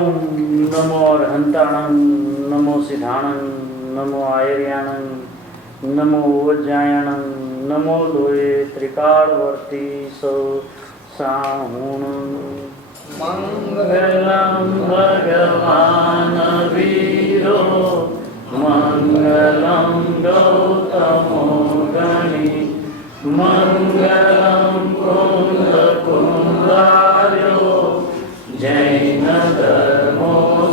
ओम नमो अरहंताणं नमो सिद्धाणं नमो आयर्याणं नमो वज्रायणं नमो लोये त्रिकालवर्ती सौ साहुणं मंगलं भगवान वीरो मंगलं गौतमो गणी मंगलं कुंदकुंदार्यो जैन धर्मो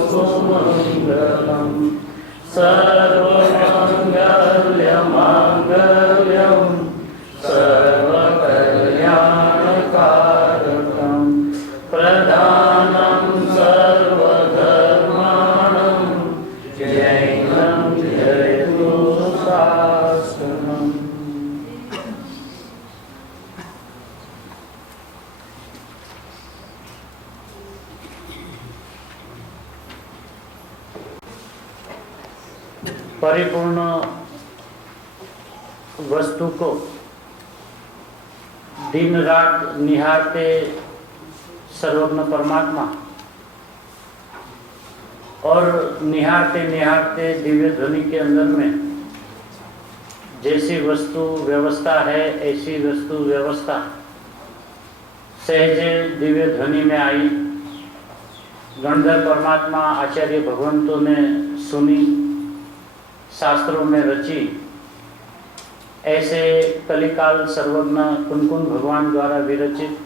सुमंगलम् सर्वमंगल्यमांगल्यं सर्वकल्याणकारकं प्रधानं सर्वधर्माणं जैनं जयतु शासनम्। परिपूर्ण वस्तु को दिन रात निहारते सर्वज्ञ परमात्मा और निहारते निहारते दिव्य ध्वनि के अंदर में जैसी वस्तु व्यवस्था है ऐसी वस्तु व्यवस्था सहजे दिव्य ध्वनि में आई। गणधर परमात्मा आचार्य भगवंतों ने सुनी, शास्त्रों में रची। ऐसे कलिकाल सर्वज्ञ कुनकुन भगवान द्वारा विरचित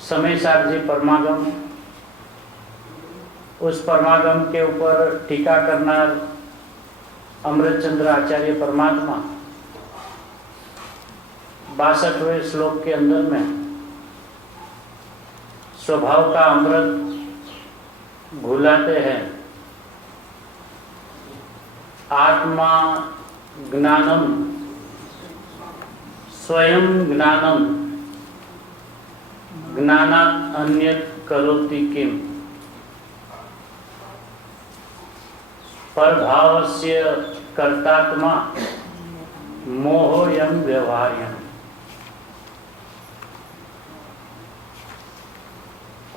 समय सारजी परमागम, उस परमागम के ऊपर टीका करनार अमृतचंद्र आचार्य परमात्मा 62वें श्लोक के अंदर में स्वभाव का अमृत घुलाते हैं। आत्मा ज्ञानम स्वयं ज्ञानम ज्ञानात् अन्यत् करोति किम परभावस्य कर्तात्मा मोहोयं व्यवहार्यम्।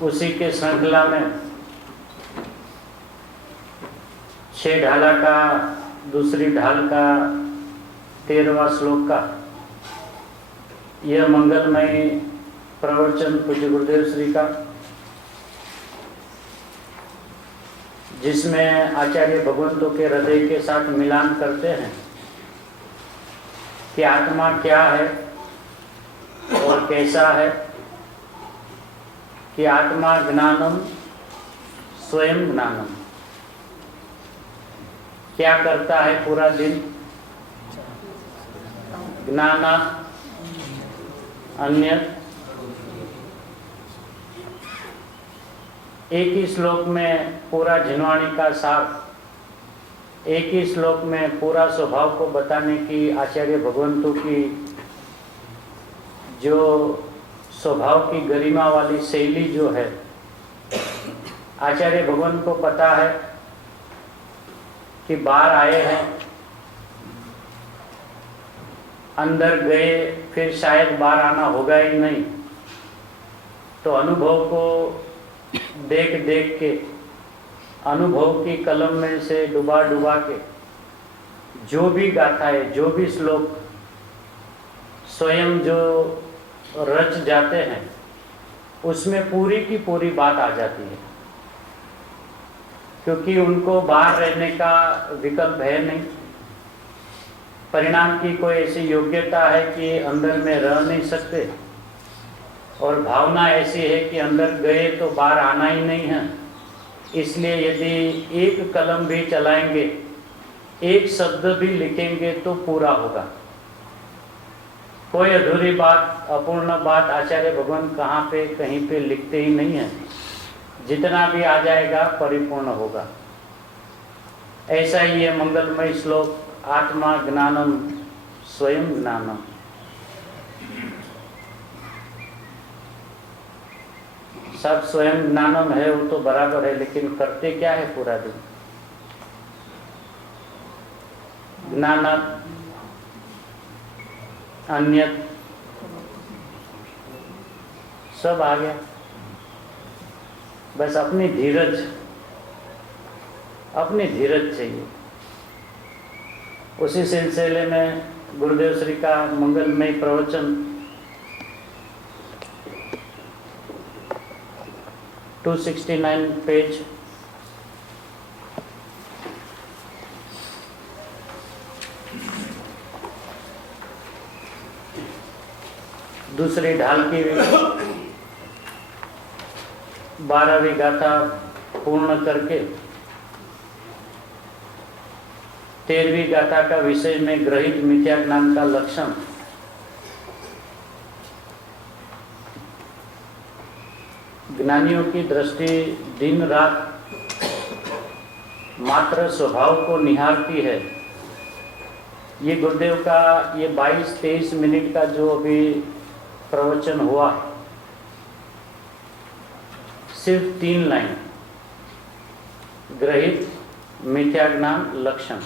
उसी के श्रृंखला में 6 ढाला का दूसरी ढाल का 13वां श्लोक का यह मंगलमय प्रवचन पूज्य गुरुदेव श्री का, जिसमें आचार्य भगवंतों के हृदय के साथ मिलान करते हैं कि आत्मा क्या है और कैसा है। कि आत्मा ज्ञानम स्वयं ज्ञानम, क्या करता है पूरा दिन, ज्ञाना अन्य। एक ही श्लोक में पूरा जिनवाणी का सार, एक ही श्लोक में पूरा स्वभाव को बताने की आचार्य भगवंतों की जो स्वभाव की गरिमा वाली शैली जो है, आचार्य भगवंत को पता है कि बाहर आए हैं, अंदर गए, फिर शायद बाहर आना होगा ही नहीं। तो अनुभव को देख देख के, अनुभव की कलम में से डुबा डुबा के जो भी गाथा है, जो भी श्लोक स्वयं जो रच जाते हैं, उसमें पूरी की पूरी बात आ जाती है। क्योंकि उनको बाहर रहने का विकल्प है नहीं, परिणाम की कोई ऐसी योग्यता है कि अंदर में रह नहीं सकते, और भावना ऐसी है कि अंदर गए तो बाहर आना ही नहीं है। इसलिए यदि एक कलम भी चलाएंगे, एक शब्द भी लिखेंगे तो पूरा होगा। कोई अधूरी बात, अपूर्ण बात आचार्य भगवान कहाँ पे कहीं पे लिखते ही नहीं है। जितना भी आ जाएगा परिपूर्ण होगा। ऐसा ही है मंगलमय श्लोक, आत्मा ज्ञानम स्वयं ज्ञानम। सब स्वयं ज्ञानम है वो तो बराबर है, लेकिन करते क्या है पूरा दिन। ज्ञानात् अन्यत सब आ गया। बस अपनी धीरज चाहिए। उसी सिलसिले में गुरुदेव श्री का मंगलमय प्रवचन 269 पेज, दूसरी ढाल की 12वीं गाथा पूर्ण करके 13वीं गाथा का विषय में ग्रहित मिथ्या ज्ञान का लक्षण। ज्ञानियों की दृष्टि दिन रात मात्र स्वभाव को निहारती है। ये गुरुदेव का ये 22-23 मिनट का जो अभी प्रवचन हुआ, सिर्फ 3 लाइन, ग्रहित मिथ्या ज्ञान लक्षण,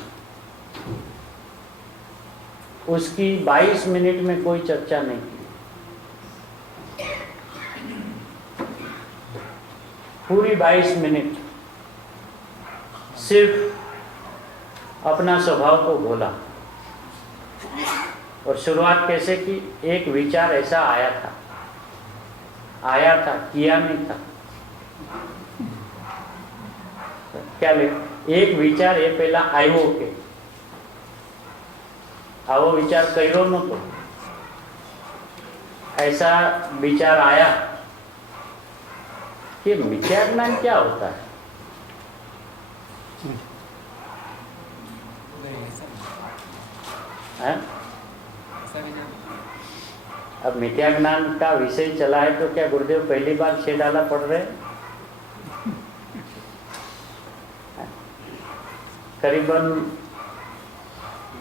उसकी 22 मिनट में कोई चर्चा नहीं की। पूरी 22 मिनट सिर्फ अपना स्वभाव को बोला। और शुरुआत कैसे की? एक विचार ऐसा आया था, किया नहीं था। क्या ले? एक विचार ये पहला आयो के आवो विचार करो न, तो ऐसा विचार आया कि मिथ्या ज्ञान क्या होता है। अब मिथ्या ज्ञान का विषय चला है तो क्या गुरुदेव पहली बार 6 डाला पढ़ रहे? करीबन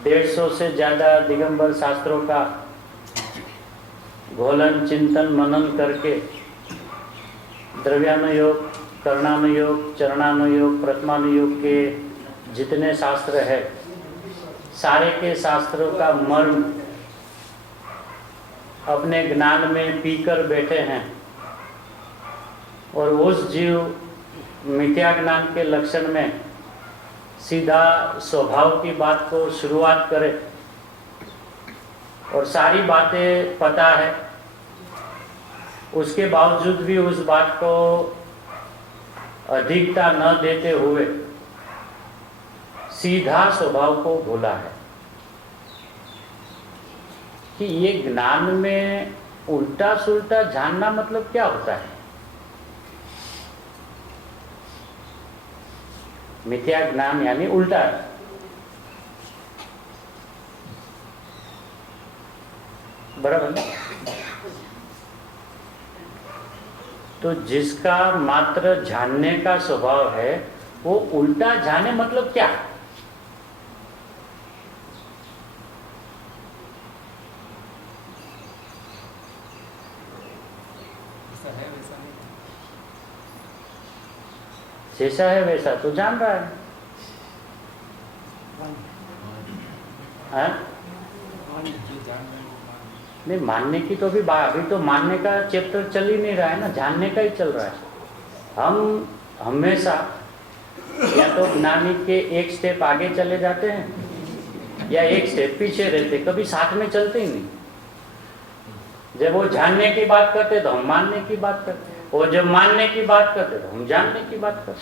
150 से ज्यादा दिगंबर शास्त्रों का घोलन चिंतन मनन करके द्रव्यानुयोग, कर्णानुयोग, चरणानुयोग, प्रथमानुयोग के जितने शास्त्र है, सारे के शास्त्रों का मर्म अपने ज्ञान में पीकर बैठे हैं। और उस जीव मिथ्या ज्ञान के लक्षण में सीधा स्वभाव की बात को शुरुआत करे और सारी बातें पता है, उसके बावजूद भी उस बात को अधिकता न देते हुए सीधा स्वभाव को भूला है। कि ये ज्ञान में उल्टा सुल्टा जानना मतलब क्या होता है? मिथ्या ज्ञान यानी उल्टा। बराबर। तो जिसका मात्र जानने का स्वभाव है वो उल्टा जाने मतलब क्या? जैसा है वैसा तो जान रहा है, नहीं मानने की तो अभी तो मानने का चैप्टर चल ही नहीं रहा है ना, जानने का ही चल रहा है। हम हमेशा या तो ज्ञानी के एक स्टेप आगे चले जाते हैं या एक स्टेप पीछे रहते, कभी साथ में चलते ही नहीं। जब वो जानने की बात करते तो हम मानने की बात करते, और जब मानने की बात करते तो हम जानने की बात करते।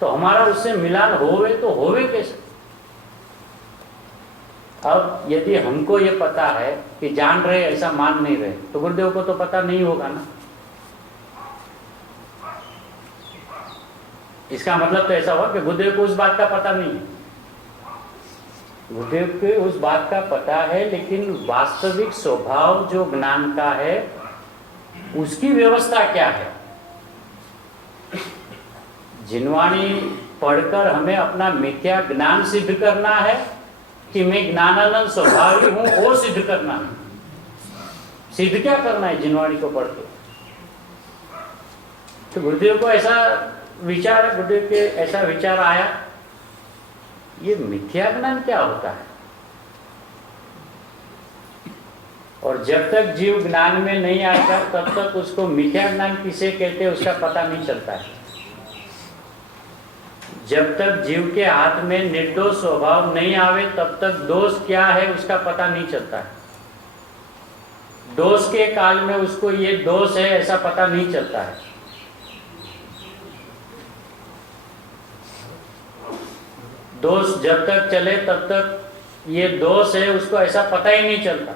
तो हमारा उससे मिलान होवे तो होवे कैसे? अब यदि हमको ये पता है कि जान रहे ऐसा मान नहीं रहे, तो गुरुदेव को तो पता नहीं होगा ना। इसका मतलब तो ऐसा हुआ कि गुरुदेव को उस बात का पता नहीं है। गुरुदेव को उस बात का पता है, लेकिन वास्तविक स्वभाव जो ज्ञान का है उसकी व्यवस्था क्या है? जिनवाणी पढ़कर हमें अपना मिथ्या ज्ञान सिद्ध करना है कि मैं ज्ञानानंद स्वभावी हूं, वो सिद्ध करना है। सिद्ध क्या करना है जिनवाणी को पढ़ के? तो गुरुदेव को ऐसा विचार, गुरुदेव के ऐसा विचार आया, ये मिथ्या ज्ञान क्या होता है? और और जब तक जीव ज्ञान में नहीं आएगा तब तक उसको मिथ्या ज्ञान किसे कहते हैं उसका पता नहीं चलता है। जब तक जीव के हाथ में निर्दोष स्वभाव नहीं आवे तब तक दोष क्या है उसका पता नहीं चलता है। दोष के काल में उसको ये दोष है ऐसा पता नहीं चलता है। दोष जब तक चले तब तक ये दोष है उसको ऐसा पता ही नहीं चलता।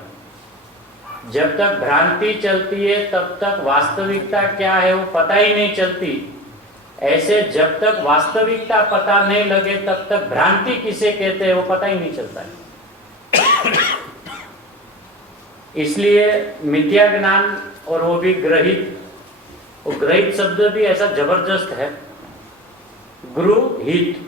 जब तक भ्रांति चलती है तब तक वास्तविकता क्या है वो पता ही नहीं चलती। ऐसे जब तक वास्तविकता पता नहीं लगे तब तक भ्रांति किसे कहते हैं वो पता ही नहीं चलता है। इसलिए मिथ्या ज्ञान और वो भी ग्रहित, वो ग्रहित शब्द भी ऐसा जबरदस्त है, गृहीत।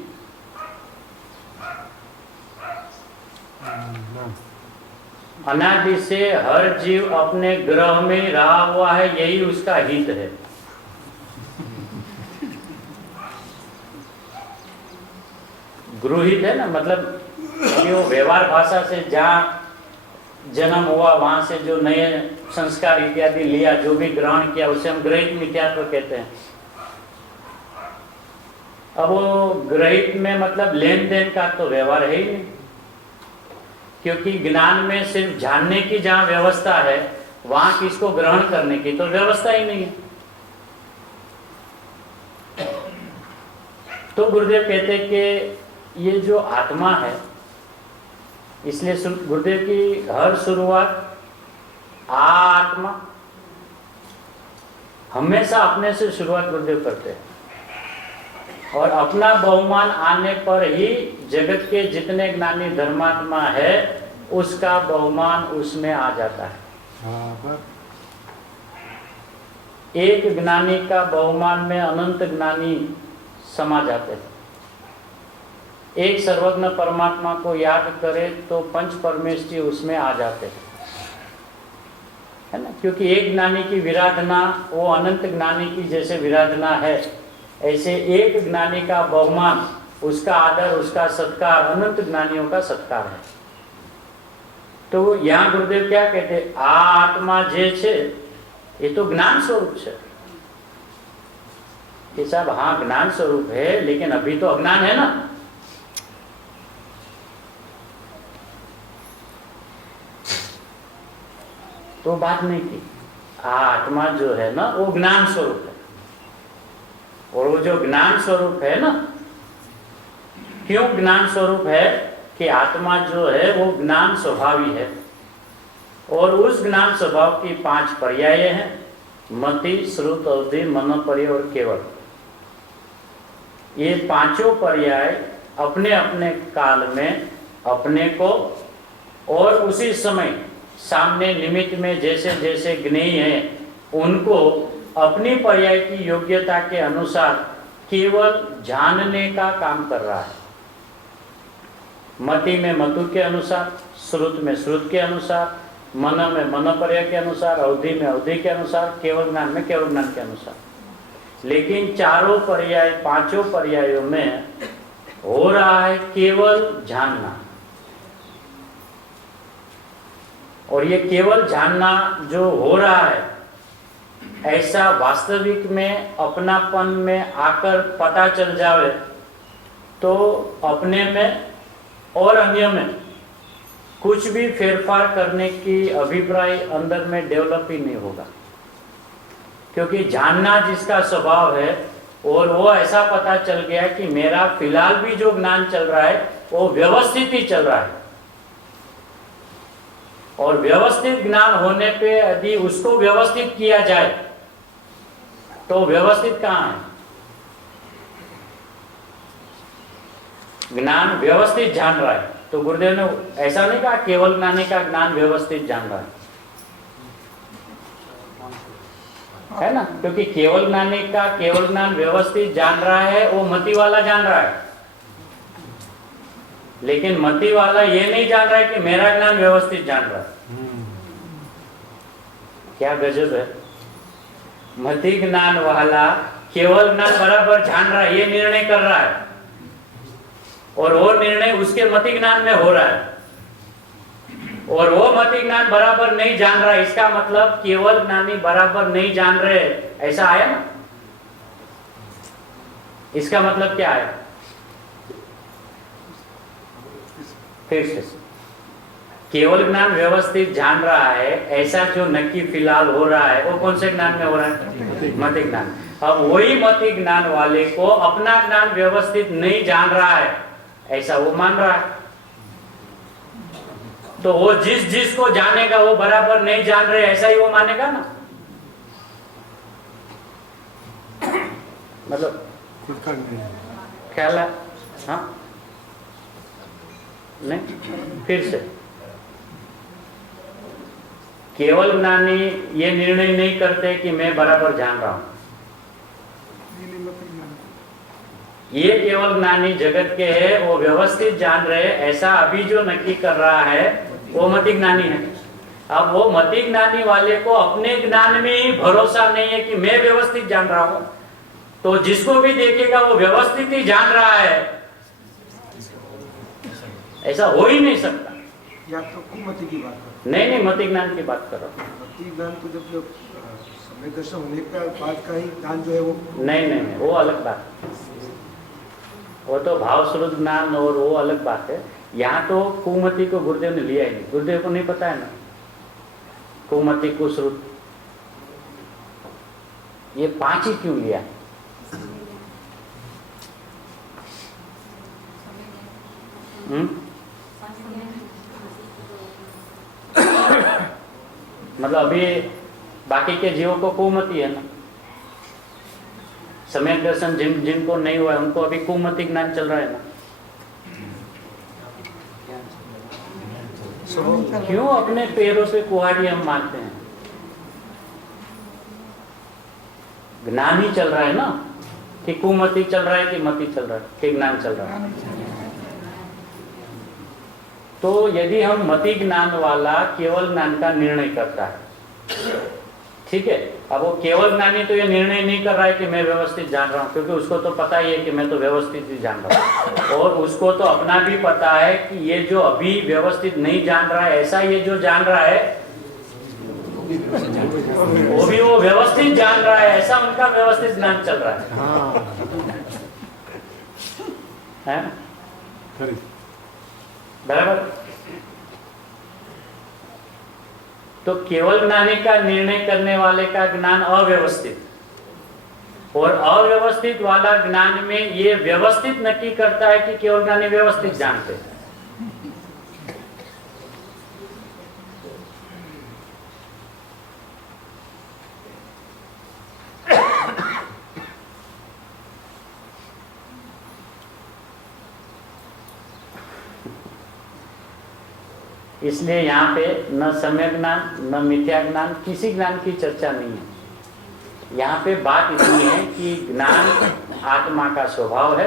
अनादि से हर जीव अपने ग्रह में रहा हुआ है, यही उसका हित है। गृहीत है ना, मतलब कि वो व्यवहार भाषा से जहाँ जन्म हुआ वहां से जो नए संस्कार इत्यादि लिया, जो भी ग्रहण किया उसे हम ग्रहित मिथ्यात्व कहते हैं। अब वो ग्रहित में मतलब लेन देन का तो व्यवहार है ही नहीं, क्योंकि ज्ञान में सिर्फ जानने की जहां व्यवस्था है वहां किसको ग्रहण करने की तो व्यवस्था ही नहीं है। तो गुरुदेव कहते कि ये जो आत्मा है, इसलिए गुरुदेव की हर शुरुआत आत्मा, हमेशा अपने से शुरुआत गुरुदेव करते हैं। और अपना बहुमान आने पर ही जगत के जितने ज्ञानी धर्मात्मा है उसका बहुमान उसमें आ जाता है। एक ज्ञानी का बहुमान में अनंत ज्ञानी समा जाते हैं। एक सर्वज्ञ परमात्मा को याद करे तो पंच परमेष्ठी उसमें आ जाते हैं, है ना। क्योंकि एक ज्ञानी की विराधना वो अनंत ज्ञानी की जैसे विराधना है, ऐसे एक ज्ञानी का बहुमान, उसका आदर, उसका सत्कार अनंत ज्ञानियों का सत्कार है। तो यहाँ गुरुदेव क्या कहते, आ आत्मा जे छे ये तो ज्ञान स्वरूप है कि साहब हाँ ज्ञान स्वरूप है, लेकिन अभी तो अज्ञान है ना। तो बात नहीं की, आत्मा जो है ना वो ज्ञान स्वरूप है। और वो जो ज्ञान स्वरूप है ना, क्यों ज्ञान स्वरूप है कि आत्मा जो है वो ज्ञान स्वभावी है। और उस ज्ञान स्वभाव की 5 पर्याय हैं, मति, श्रुत, अवधि, मनोपर्य और केवल। ये 5 पर्याय अपने अपने काल में अपने को और उसी समय सामने निमित्त में जैसे जैसे ज्ञेय है उनको अपनी पर्याय की योग्यता के अनुसार केवल जानने का काम कर रहा है। मति में मतु के अनुसार, श्रुत में श्रुत के अनुसार, मन में मनोपर्य के अनुसार, अवधि में अवधि के अनुसार, केवल ज्ञान में केवल ज्ञान के अनुसार। लेकिन 4 पर्याय 5 पर्यायों में हो रहा है केवल जानना। और ये केवल जानना जो हो रहा है ऐसा वास्तविक में अपनापन में आकर पता चल जावे तो अपने में और अन्य में कुछ भी फेरफार करने की अभिप्राय अंदर में डेवलप ही नहीं होगा। क्योंकि जानना जिसका स्वभाव है और वो ऐसा पता चल गया कि मेरा फिलहाल भी जो ज्ञान चल रहा है वो व्यवस्थित ही चल रहा है। और व्यवस्थित ज्ञान होने पे यदि उसको व्यवस्थित किया जाए तो व्यवस्थित कहाँ है? ज्ञान व्यवस्थित जान रहा है। तो गुरुदेव ने ऐसा नहीं कहा केवल ज्ञानी का ज्ञान व्यवस्थित जान रहा है ना। क्योंकि केवल ज्ञानी का केवल ज्ञान व्यवस्थित जान रहा है वो मति वाला जान रहा है, लेकिन मति वाला ये नहीं जान रहा है कि मेरा ज्ञान व्यवस्थित जान रहा है। क्या गजब है। मति ज्ञान वाला केवल ज्ञान बराबर जान रहा है, ये निर्णय कर रहा है और वो निर्णय उसके मति ज्ञान में हो रहा है। और वो मति ज्ञान बराबर नहीं जान रहा, इसका मतलब केवल ज्ञानी बराबर नहीं जान रहे, ऐसा आया ना। इसका मतलब क्या आया? फिर से, केवल ज्ञान व्यवस्थित जान रहा है ऐसा जो नक्की फिलहाल हो रहा है, वो कौन से ज्ञान में हो रहा है? मति ज्ञान। अब वही मति ज्ञान वाले को अपना ज्ञान व्यवस्थित नहीं जान रहा है ऐसा वो मान रहा है। तो वो जिस को जानेगा वो बराबर नहीं जान रहे ऐसा ही वो मानेगा ना। मतलब ख्याल है? हाँ नहीं, फिर से केवल ज्ञानी ये निर्णय नहीं करते कि मैं बराबर जान रहा हूं। ये केवल ज्ञानी जगत के है, वो व्यवस्थित जान रहे ऐसा अभी जो नक्की कर रहा है वो मति ज्ञानी है। अब वो मति ज्ञानी वाले को अपने ज्ञान में ही भरोसा नहीं है कि मैं व्यवस्थित जान रहा हूं, तो जिसको भी देखेगा वो व्यवस्थित ही जान रहा है, ऐसा हो ही नहीं सकता। या तो कुमति की बात कर? नहीं, मति ज्ञान की बात कर रहा हूँ। मति ज्ञान तो जब समय दर्शन होने का बाद का ही ज्ञान जो है वो नहीं, वो अलग बात, वो तो भाव श्रुत ज्ञान और वो अलग बात है। यहाँ तो कुमति को गुरुदेव ने लिया ही नहीं, गुरुदेव को नहीं पता है ना कुमति कुश्रुत ये 5 ही क्यों लिया? मतलब अभी बाकी के जीवों को कुमति है ना, सम्यक दर्शन जिनको नहीं हुआ है उनको अभी कुमति ज्ञान चल रहा है ना। क्यों अपने पैरों से कुहाड़ी हम मारते हैं? ज्ञान ही चल रहा है ना, कि कुमति चल रहा है कि मति चल रहा है कि ज्ञान चल रहा है। तो यदि हम मति ज्ञान वाला केवल ज्ञान का निर्णय करता है, ठीक है, अब वो केवल ज्ञानी तो ये निर्णय नहीं कर रहा है कि मैं व्यवस्थित जान रहा हूँ, क्योंकि उसको तो पता ही है कि मैं तो व्यवस्थित ही जान रहा हूँ, और उसको तो अपना भी पता है कि ये जो अभी व्यवस्थित नहीं जान रहा है ऐसा ये जो जान रहा है वो भी वो व्यवस्थित जान रहा है ऐसा उनका व्यवस्थित ज्ञान चल रहा है बराबर। तो केवल ज्ञानी का निर्णय करने वाले का ज्ञान अव्यवस्थित, और अव्यवस्थित वाला ज्ञान में ये व्यवस्थित नक्की करता है कि केवल ज्ञानी व्यवस्थित जानते हैं। इसलिए यहाँ पे न सम्यक ज्ञान न मिथ्या ज्ञान किसी ज्ञान की चर्चा नहीं है। यहाँ पे बात इतनी है कि ज्ञान आत्मा का स्वभाव है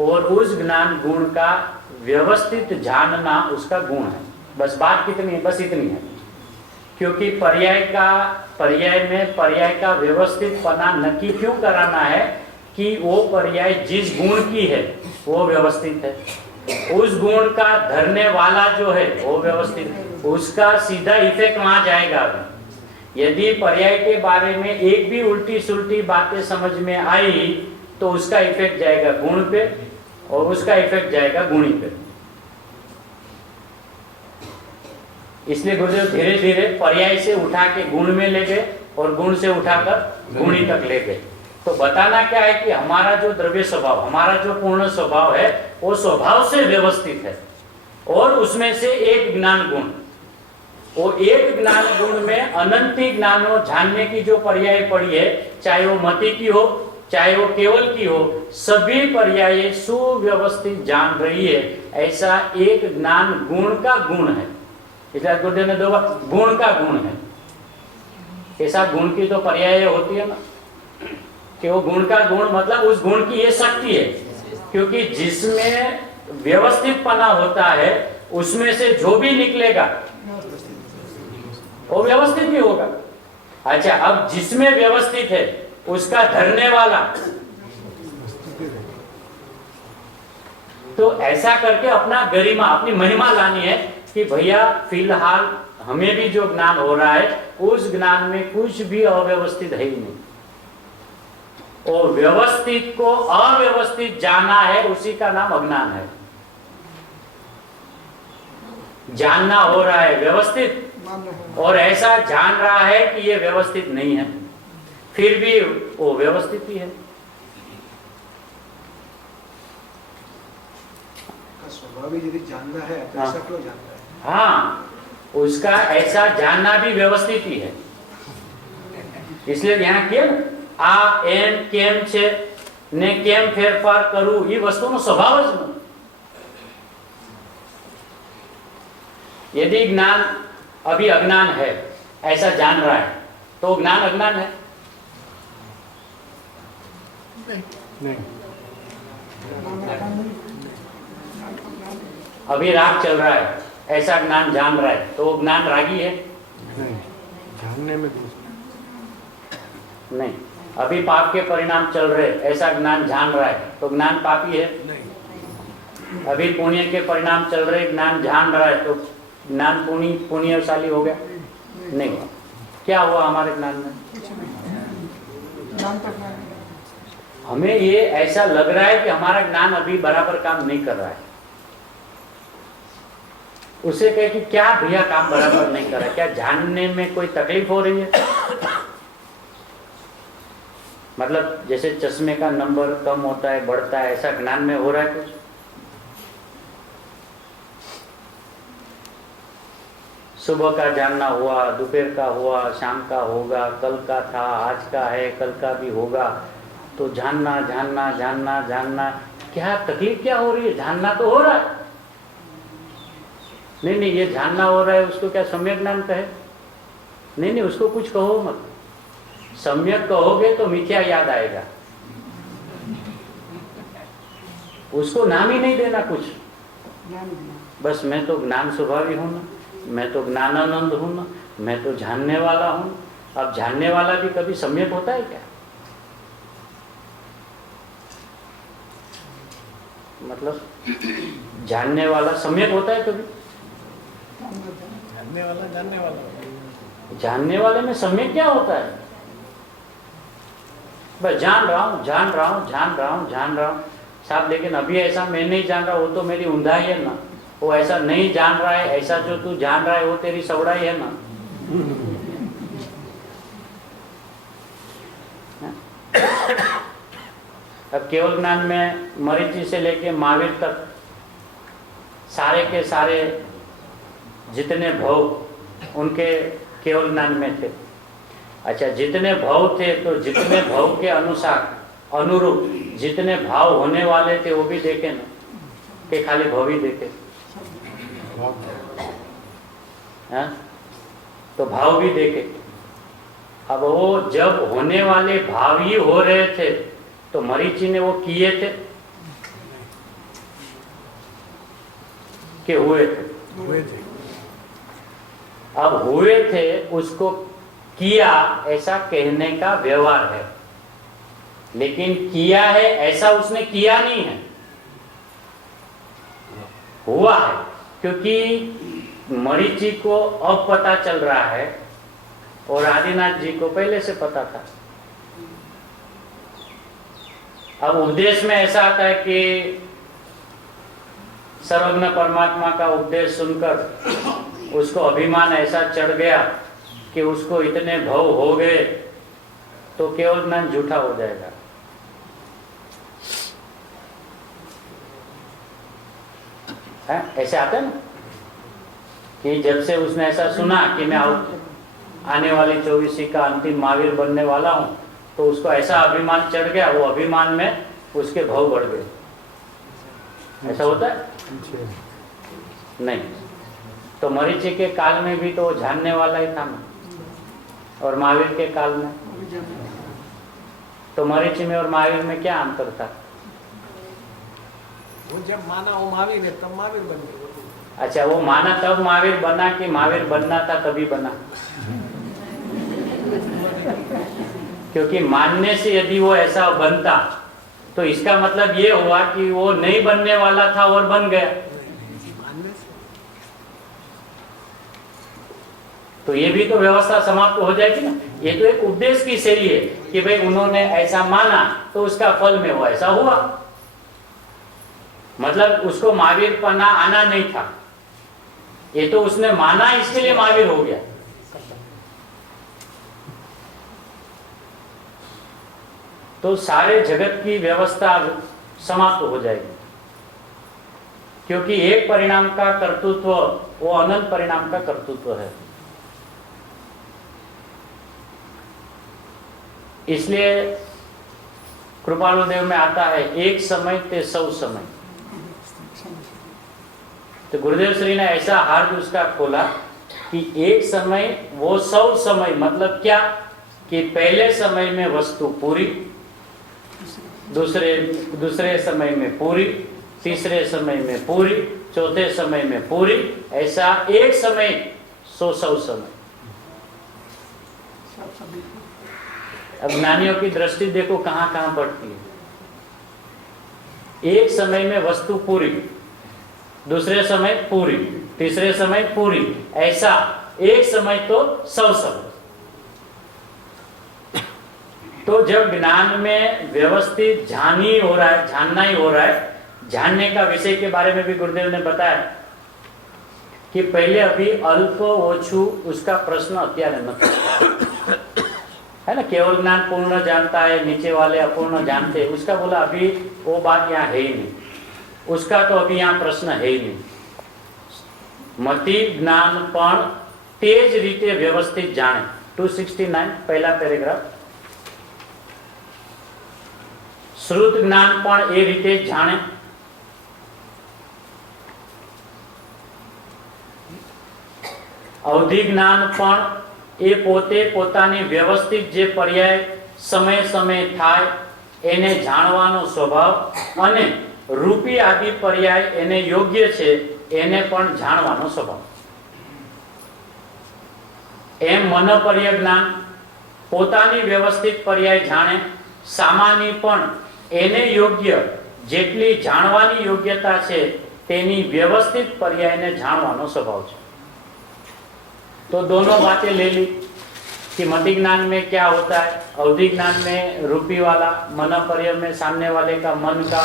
और उस ज्ञान गुण का व्यवस्थित जानना उसका गुण है। बस बात कितनी है? बस इतनी है, क्योंकि पर्याय में पर्याय का व्यवस्थित पना नक्की क्यों कराना है कि वो पर्याय जिस गुण की है वो व्यवस्थित है, उस गुण का धरने वाला जो है वो व्यवस्थित, उसका सीधा इफेक्ट वहां जाएगा। यदि पर्याय के बारे में एक भी उल्टी सुल्टी बातें समझ में आई तो उसका इफेक्ट जाएगा गुण पे और उसका इफेक्ट जाएगा गुणी पे। इसलिए गुरुदेव धीरे धीरे पर्याय से उठा के गुण में ले गए और गुण से उठाकर गुणी तक ले गए। तो बताना क्या है कि हमारा जो द्रव्य स्वभाव, हमारा जो पूर्ण स्वभाव है वो स्वभाव से व्यवस्थित है, और उसमें से एक ज्ञान गुण, वो एक ज्ञान गुण में अनंती ज्ञानों जानने की जो पर्याय पड़ी है, चाहे वो मति की हो चाहे वो केवल की हो, सभी पर्याय सुव्यवस्थित जान रही है। ऐसा एक ज्ञान गुण का गुण है। इसलिए गुरुदेव ने 2 बार गुण का गुण है। ऐसा गुण की तो पर्याय होती है ना, कि वो गुण का गुण मतलब उस गुण की ये शक्ति है, क्योंकि जिसमें व्यवस्थित पना होता है उसमें से जो भी निकलेगा वो व्यवस्थित भी होगा। अच्छा, अब जिसमें व्यवस्थित है उसका धरने वाला, तो ऐसा करके अपना गरिमा अपनी महिमा लानी है कि भैया फिलहाल हमें भी जो ज्ञान हो रहा है उस ज्ञान में कुछ भी अव्यवस्थित है ही नहीं, और व्यवस्थित को अव्यवस्थित जाना है, उसी का नाम अज्ञान है। जानना हो रहा है व्यवस्थित और ऐसा जान रहा है कि ये व्यवस्थित नहीं है, फिर भी वो व्यवस्थित ही है। स्वभाव यदि जानना है तो ऐसा क्यों जानना है? हाँ, उसका ऐसा जानना भी व्यवस्थित ही है। इसलिए यहाँ केम आ एम केम छे ने केम फेरफार करू ये वस्तुનો स्वभाव જ નથી। यदि ज्ञान अभी अज्ञान है ऐसा जान रहा है तो ज्ञान अज्ञान है? नहीं। अभी राग चल रहा है ऐसा ज्ञान जान रहा है तो ज्ञान रागी है? नहीं, जानने में दोष नहीं। अभी पाप के परिणाम चल रहे ऐसा ज्ञान जान रहा है तो ज्ञान पापी है? नहीं। अभी पुण्य के परिणाम चल रहे ज्ञान जान रहा है तो ज्ञान पुण्यशाली हो गया? नहीं हुआ। क्या हुआ हमारे ज्ञान में? हमें ये ऐसा लग रहा है कि हमारा ज्ञान अभी बराबर काम नहीं कर रहा है। उसे कहे कि क्या भैया काम बराबर नहीं कर रहा है, क्या जानने में कोई तकलीफ हो रही है? मतलब जैसे चश्मे का नंबर कम होता है बढ़ता है ऐसा ज्ञान में हो रहा है कुछ? सुबह का जानना हुआ, दोपहर का हुआ, शाम का होगा, कल का था, आज का है, कल का भी होगा, तो जानना जानना जानना जानना, क्या तकलीफ क्या हो रही है? जानना तो हो रहा है। नहीं नहीं, ये जानना हो रहा है उसको क्या सम्यक ज्ञान कहे? नहीं नहीं, उसको कुछ कहो मत। सम्यक कहोगे तो मिथ्या याद आएगा, उसको नाम ही नहीं देना कुछ। बस मैं तो ज्ञान स्वभावी हूं ना, मैं तो ज्ञानानंद हूं ना, मैं तो जानने वाला हूं। अब जानने वाला भी कभी सम्यक होता है क्या? मतलब जानने वाला सम्यक होता है कभी? जानने वाला जानने वाला। जानने वाले में सम्यक क्या होता है? बस जान रहा हूँ जान रहा हूँ जान रहा हूँ जान रहा हूँ साहब, लेकिन अभी ऐसा मैं नहीं जान रहा, वो तो मेरी ऊंधाई है ना। वो ऐसा नहीं जान रहा है, ऐसा जो तू जान रहा है वो तेरी सवड़ाई है ना। अब केवल ज्ञान में मरीचि से लेके महावीर तक सारे के सारे जितने भव उनके केवल ज्ञान में थे। अच्छा, जितने भाव थे तो जितने भाव के अनुसार अनुरूप जितने भाव होने वाले थे वो भी देखे ना, कि खाली भाव ही देखे? हाँ? तो भाव भी देखे। अब वो जब होने वाले भाव ही हो रहे थे तो मरीचि ने वो किए थे कि हुए थे? हुए थे। अब हुए थे उसको किया ऐसा कहने का व्यवहार है, लेकिन किया है ऐसा उसने किया नहीं है, हुआ है। क्योंकि मरीचि को अब पता चल रहा है और आदिनाथ जी को पहले से पता था। अब उपदेश में ऐसा आता है कि सर्वज्ञ परमात्मा का उपदेश सुनकर उसको अभिमान ऐसा चढ़ गया कि उसको इतने भव हो गए तो केवल ज्ञान झूठा हो जाएगा। है? ऐसे आते ना कि जब से उसने ऐसा सुना कि मैं आने वाली 24वीं का अंतिम महावीर बनने वाला हूं, तो उसको ऐसा अभिमान चढ़ गया, वो अभिमान में उसके भाव बढ़ गए। ऐसा होता है? नहीं। तो मरीचि के काल में भी तो वो जानने वाला ही था ना, और महावीर के काल में तो मरीचि में और महावीर में क्या अंतर था? वो जब माना वो महावीर है तब महावीर बन गए। अच्छा, वो माना तब महावीर बना कि महावीर बनना था तभी बना? क्योंकि मानने से यदि वो ऐसा बनता तो इसका मतलब ये हुआ कि वो नहीं बनने वाला था और बन गया। तो ये भी तो व्यवस्था समाप्त हो जाएगी ना। ये तो एक उपदेश की शैली है कि भाई उन्होंने ऐसा माना तो उसका फल में वो ऐसा हुआ, मतलब उसको महावीर पन्ना आना नहीं था, ये तो उसने माना इसके लिए महावीर हो गया। तो सारे जगत की व्यवस्था समाप्त हो जाएगी, क्योंकि एक परिणाम का कर्तृत्व वो अनंत परिणाम का कर्तृत्व है। इसलिए कृपालुदेव में आता है एक समय ते सौ समय। तो गुरुदेव श्री ने ऐसा हार्द उसका खोला कि एक समय वो 100 समय, मतलब क्या कि पहले समय में वस्तु पूरी, दूसरे समय में पूरी, तीसरे समय में पूरी, चौथे समय में पूरी, ऐसा एक समय 100 समय। अब ज्ञानियों की दृष्टि देखो कहां कहां बढ़ती है। एक समय में वस्तु पूरी, दूसरे समय पूरी, तीसरे समय पूरी, ऐसा एक समय तो 100 समय। तो जब ज्ञान में व्यवस्थित जानना ही हो रहा है, जानने का विषय के बारे में भी गुरुदेव ने बताया कि पहले अभी अल्प ओछू उसका प्रश्न अत्यारे न है ना, केवल ज्ञान पूर्ण जानता है, नीचे वाले अपूर्ण जानते हैं, उसका बोला अभी वो बात यहाँ है ही नहीं, उसका तो अभी यहाँ प्रश्न है ही नहीं। मति ज्ञान पण तेज रीते व्यवस्थित जाने, 269 पहला पैराग्राफ। श्रुत ज्ञान पण ए रीते जाने, अवधि ज्ञान पण એ પોતે પોતાની વ્યવસ્થિત જે પર્યાય સમય સમય થાય એને જાણવાનો સ્વભાવ, અને રૂપી આદિ પર્યાય એને યોગ્ય છે એને પણ જાણવાનો સ્વભાવ। એમ મનોપર્ય જ્ઞાન પોતાની વ્યવસ્થિત પર્યાય જાણે, સામાન્ય પણ એને યોગ્ય જેટલી જાણવાની યોગ્યતા છે તેની વ્યવસ્થિત પર્યાયને જાણવાનો સ્વભાવ છે। तो दोनों बातें ले ली कि मति ज्ञान में क्या होता है, अवधि ज्ञान में रूपी वाला, मनोपर्य में सामने वाले का मन का,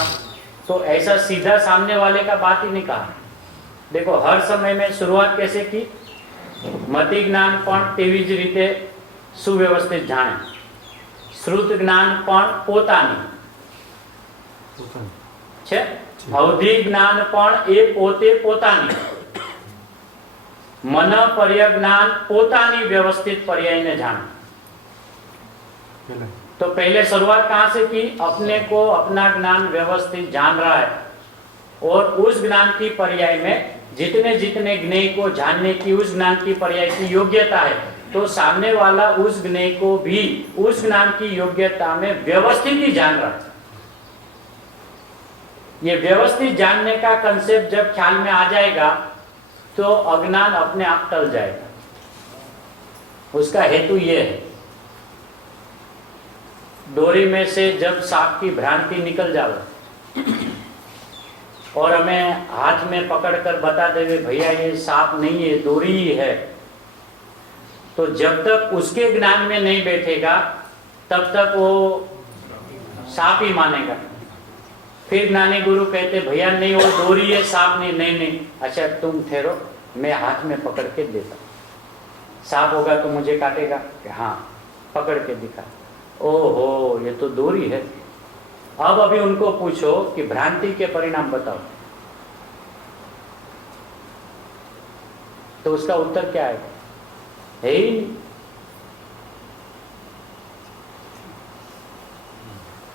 तो ऐसा सीधा सामने वाले का बात ही नहीं कहा। देखो हर समय में शुरुआत कैसे की, मति ज्ञान पण तेवी ज रीते सुव्यवस्थित जाने, श्रुत ज्ञान पण पोतानी छे, अवधि ज्ञान पण ए पोते पोतानी, मन पर्य ज्ञान पोतानी व्यवस्थित पर्याय ने जाना। तो पहले शुरुआत कहां से की, अपने को अपना ज्ञान व्यवस्थित जान रहा है, और उस ज्ञान की पर्याय में जितने जितने ज्ञेय को जानने की उस ज्ञान की पर्याय की योग्यता है, तो सामने वाला उस ज्ञेय को भी उस ज्ञान की योग्यता में व्यवस्थित ही जान रहा है। ये व्यवस्थित जानने का कंसेप्ट जब ख्याल में आ जाएगा तो अज्ञान अपने आप टल जाएगा। उसका हेतु ये है, डोरी में से जब सांप की भ्रांति निकल जाए और हमें हाथ में पकड़कर बता देवे भैया ये सांप नहीं है, डोरी ही है, तो जब तक उसके ज्ञान में नहीं बैठेगा तब तक वो सांप ही मानेगा। फिर ज्ञानी गुरु कहते भैया नहीं वो डोरी है, सांप नहीं। नहीं नहीं, अच्छा तुम ठहरो, मैं हाथ में पकड़ के देता, सांप होगा तो मुझे काटेगा, हाँ पकड़ के दिखा, ओहो ये तो डोरी है। अब अभी उनको पूछो कि भ्रांति के परिणाम बताओ, तो उसका उत्तर क्या है ही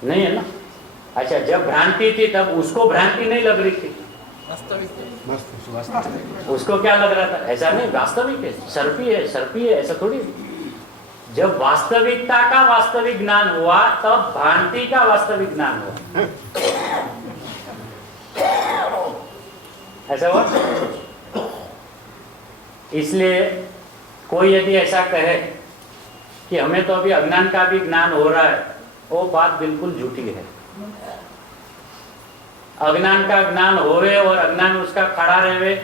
नहीं है ना। अच्छा जब भ्रांति थी तब उसको भ्रांति नहीं लग रही थी, उसको क्या लग रहा था, ऐसा नहीं वास्तविक है, सर्पी है, ऐसा थोड़ी। जब वास्तविकता का वास्तविक ज्ञान हुआ तब भ्रांति का वास्तविक ज्ञान हुआ, ऐसा हुआ। इसलिए कोई यदि ऐसा कहे कि हमें तो अभी अज्ञान का भी ज्ञान हो रहा है, वो बात बिल्कुल झूठी है। अज्ञान का ज्ञान होवे और अज्ञान उसका खड़ा रहे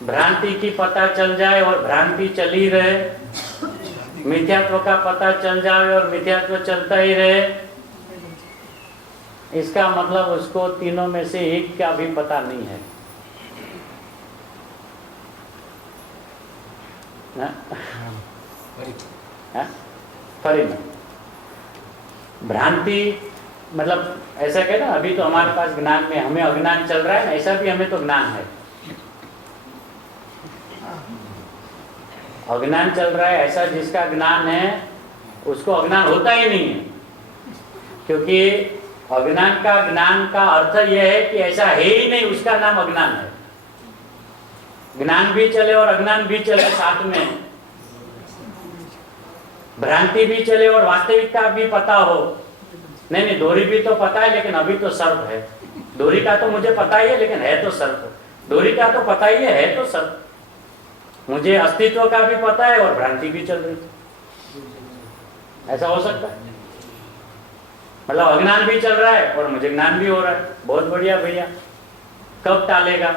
भ्रांति की पता चल जाए और भ्रांति चली रहे, मिथ्यात्व का पता चल जाए और मिथ्यात्व चलता ही रहे, इसका मतलब उसको तीनों में से एक का भी पता नहीं है। भ्रांति मतलब ऐसा कहना, अभी तो हमारे पास ज्ञान में हमें अज्ञान चल रहा है ना, ऐसा भी हमें तो ज्ञान है। अज्ञान चल रहा है, ऐसा जिसका ज्ञान है उसको अज्ञान होता ही नहीं है, क्योंकि अज्ञान का अर्थ यह है कि ऐसा है ही नहीं, उसका नाम अज्ञान है। ज्ञान भी चले और अज्ञान भी चले साथ में, भ्रांति भी चले और वास्तविकता भी पता हो। नहीं, दोहरी भी तो पता है लेकिन अभी तो सर्प है। दोहरी का तो मुझे पता ही है लेकिन है तो सर्प। दोहरी का तो पता ही है तो सर्प। मुझे अस्तित्व का भी पता है और भ्रांति भी चल रही है। ऐसा हो सकता है? मतलब अज्ञान भी चल रहा है और मुझे ज्ञान भी हो रहा है। बहुत बढ़िया भैया, कब टालेगा?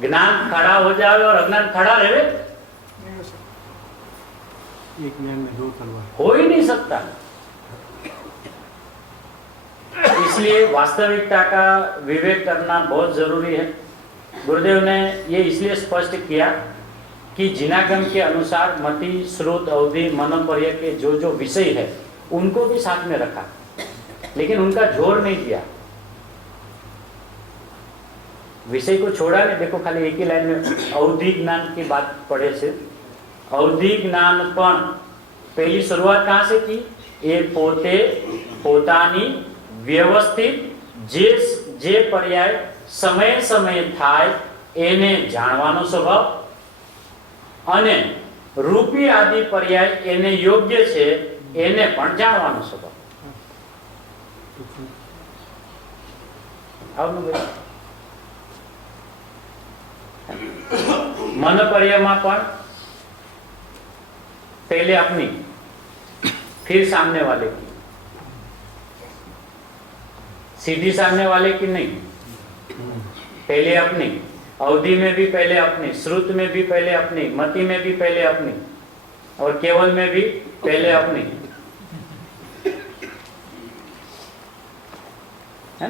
ज्ञान खड़ा हो जाए और अज्ञान खड़ा रहे, एक ज्ञान में दो तलवार हो ही नहीं सकता। इसलिए वास्तविकता का विवेक करना बहुत जरूरी है। गुरुदेव ने ये इसलिए स्पष्ट किया कि जिनागम के अनुसार मति, श्रुत, अवधि, मनोपर्य के जो जो विषय है उनको भी साथ में रखा, लेकिन उनका जोर नहीं दिया। विषय को छोड़ा नहीं। देखो खाली एक ही लाइन में अवधि ज्ञान की बात पढ़े से, अवधि ज्ञान पण पहली शुरुआत कहां से की? ये पोते पोतानी व्यवस्थित जे पर्याय समय समय थाय एने जाणવાનો स्वभाव અને રૂપી આદि पर्याय એને યોગ્ય છે એને પણ જાણવાનો સ્વભાવ। આવનું ભાઈ मन पर्यायમાં પણ पहले अपनी फिर सामने वाले की, सीधी सामने वाले की नहीं, पहले अपनी, अवधि में भी पहले अपनी, श्रुत में भी पहले अपनी, मति में भी पहले अपनी और केवल में भी पहले अपनी, है?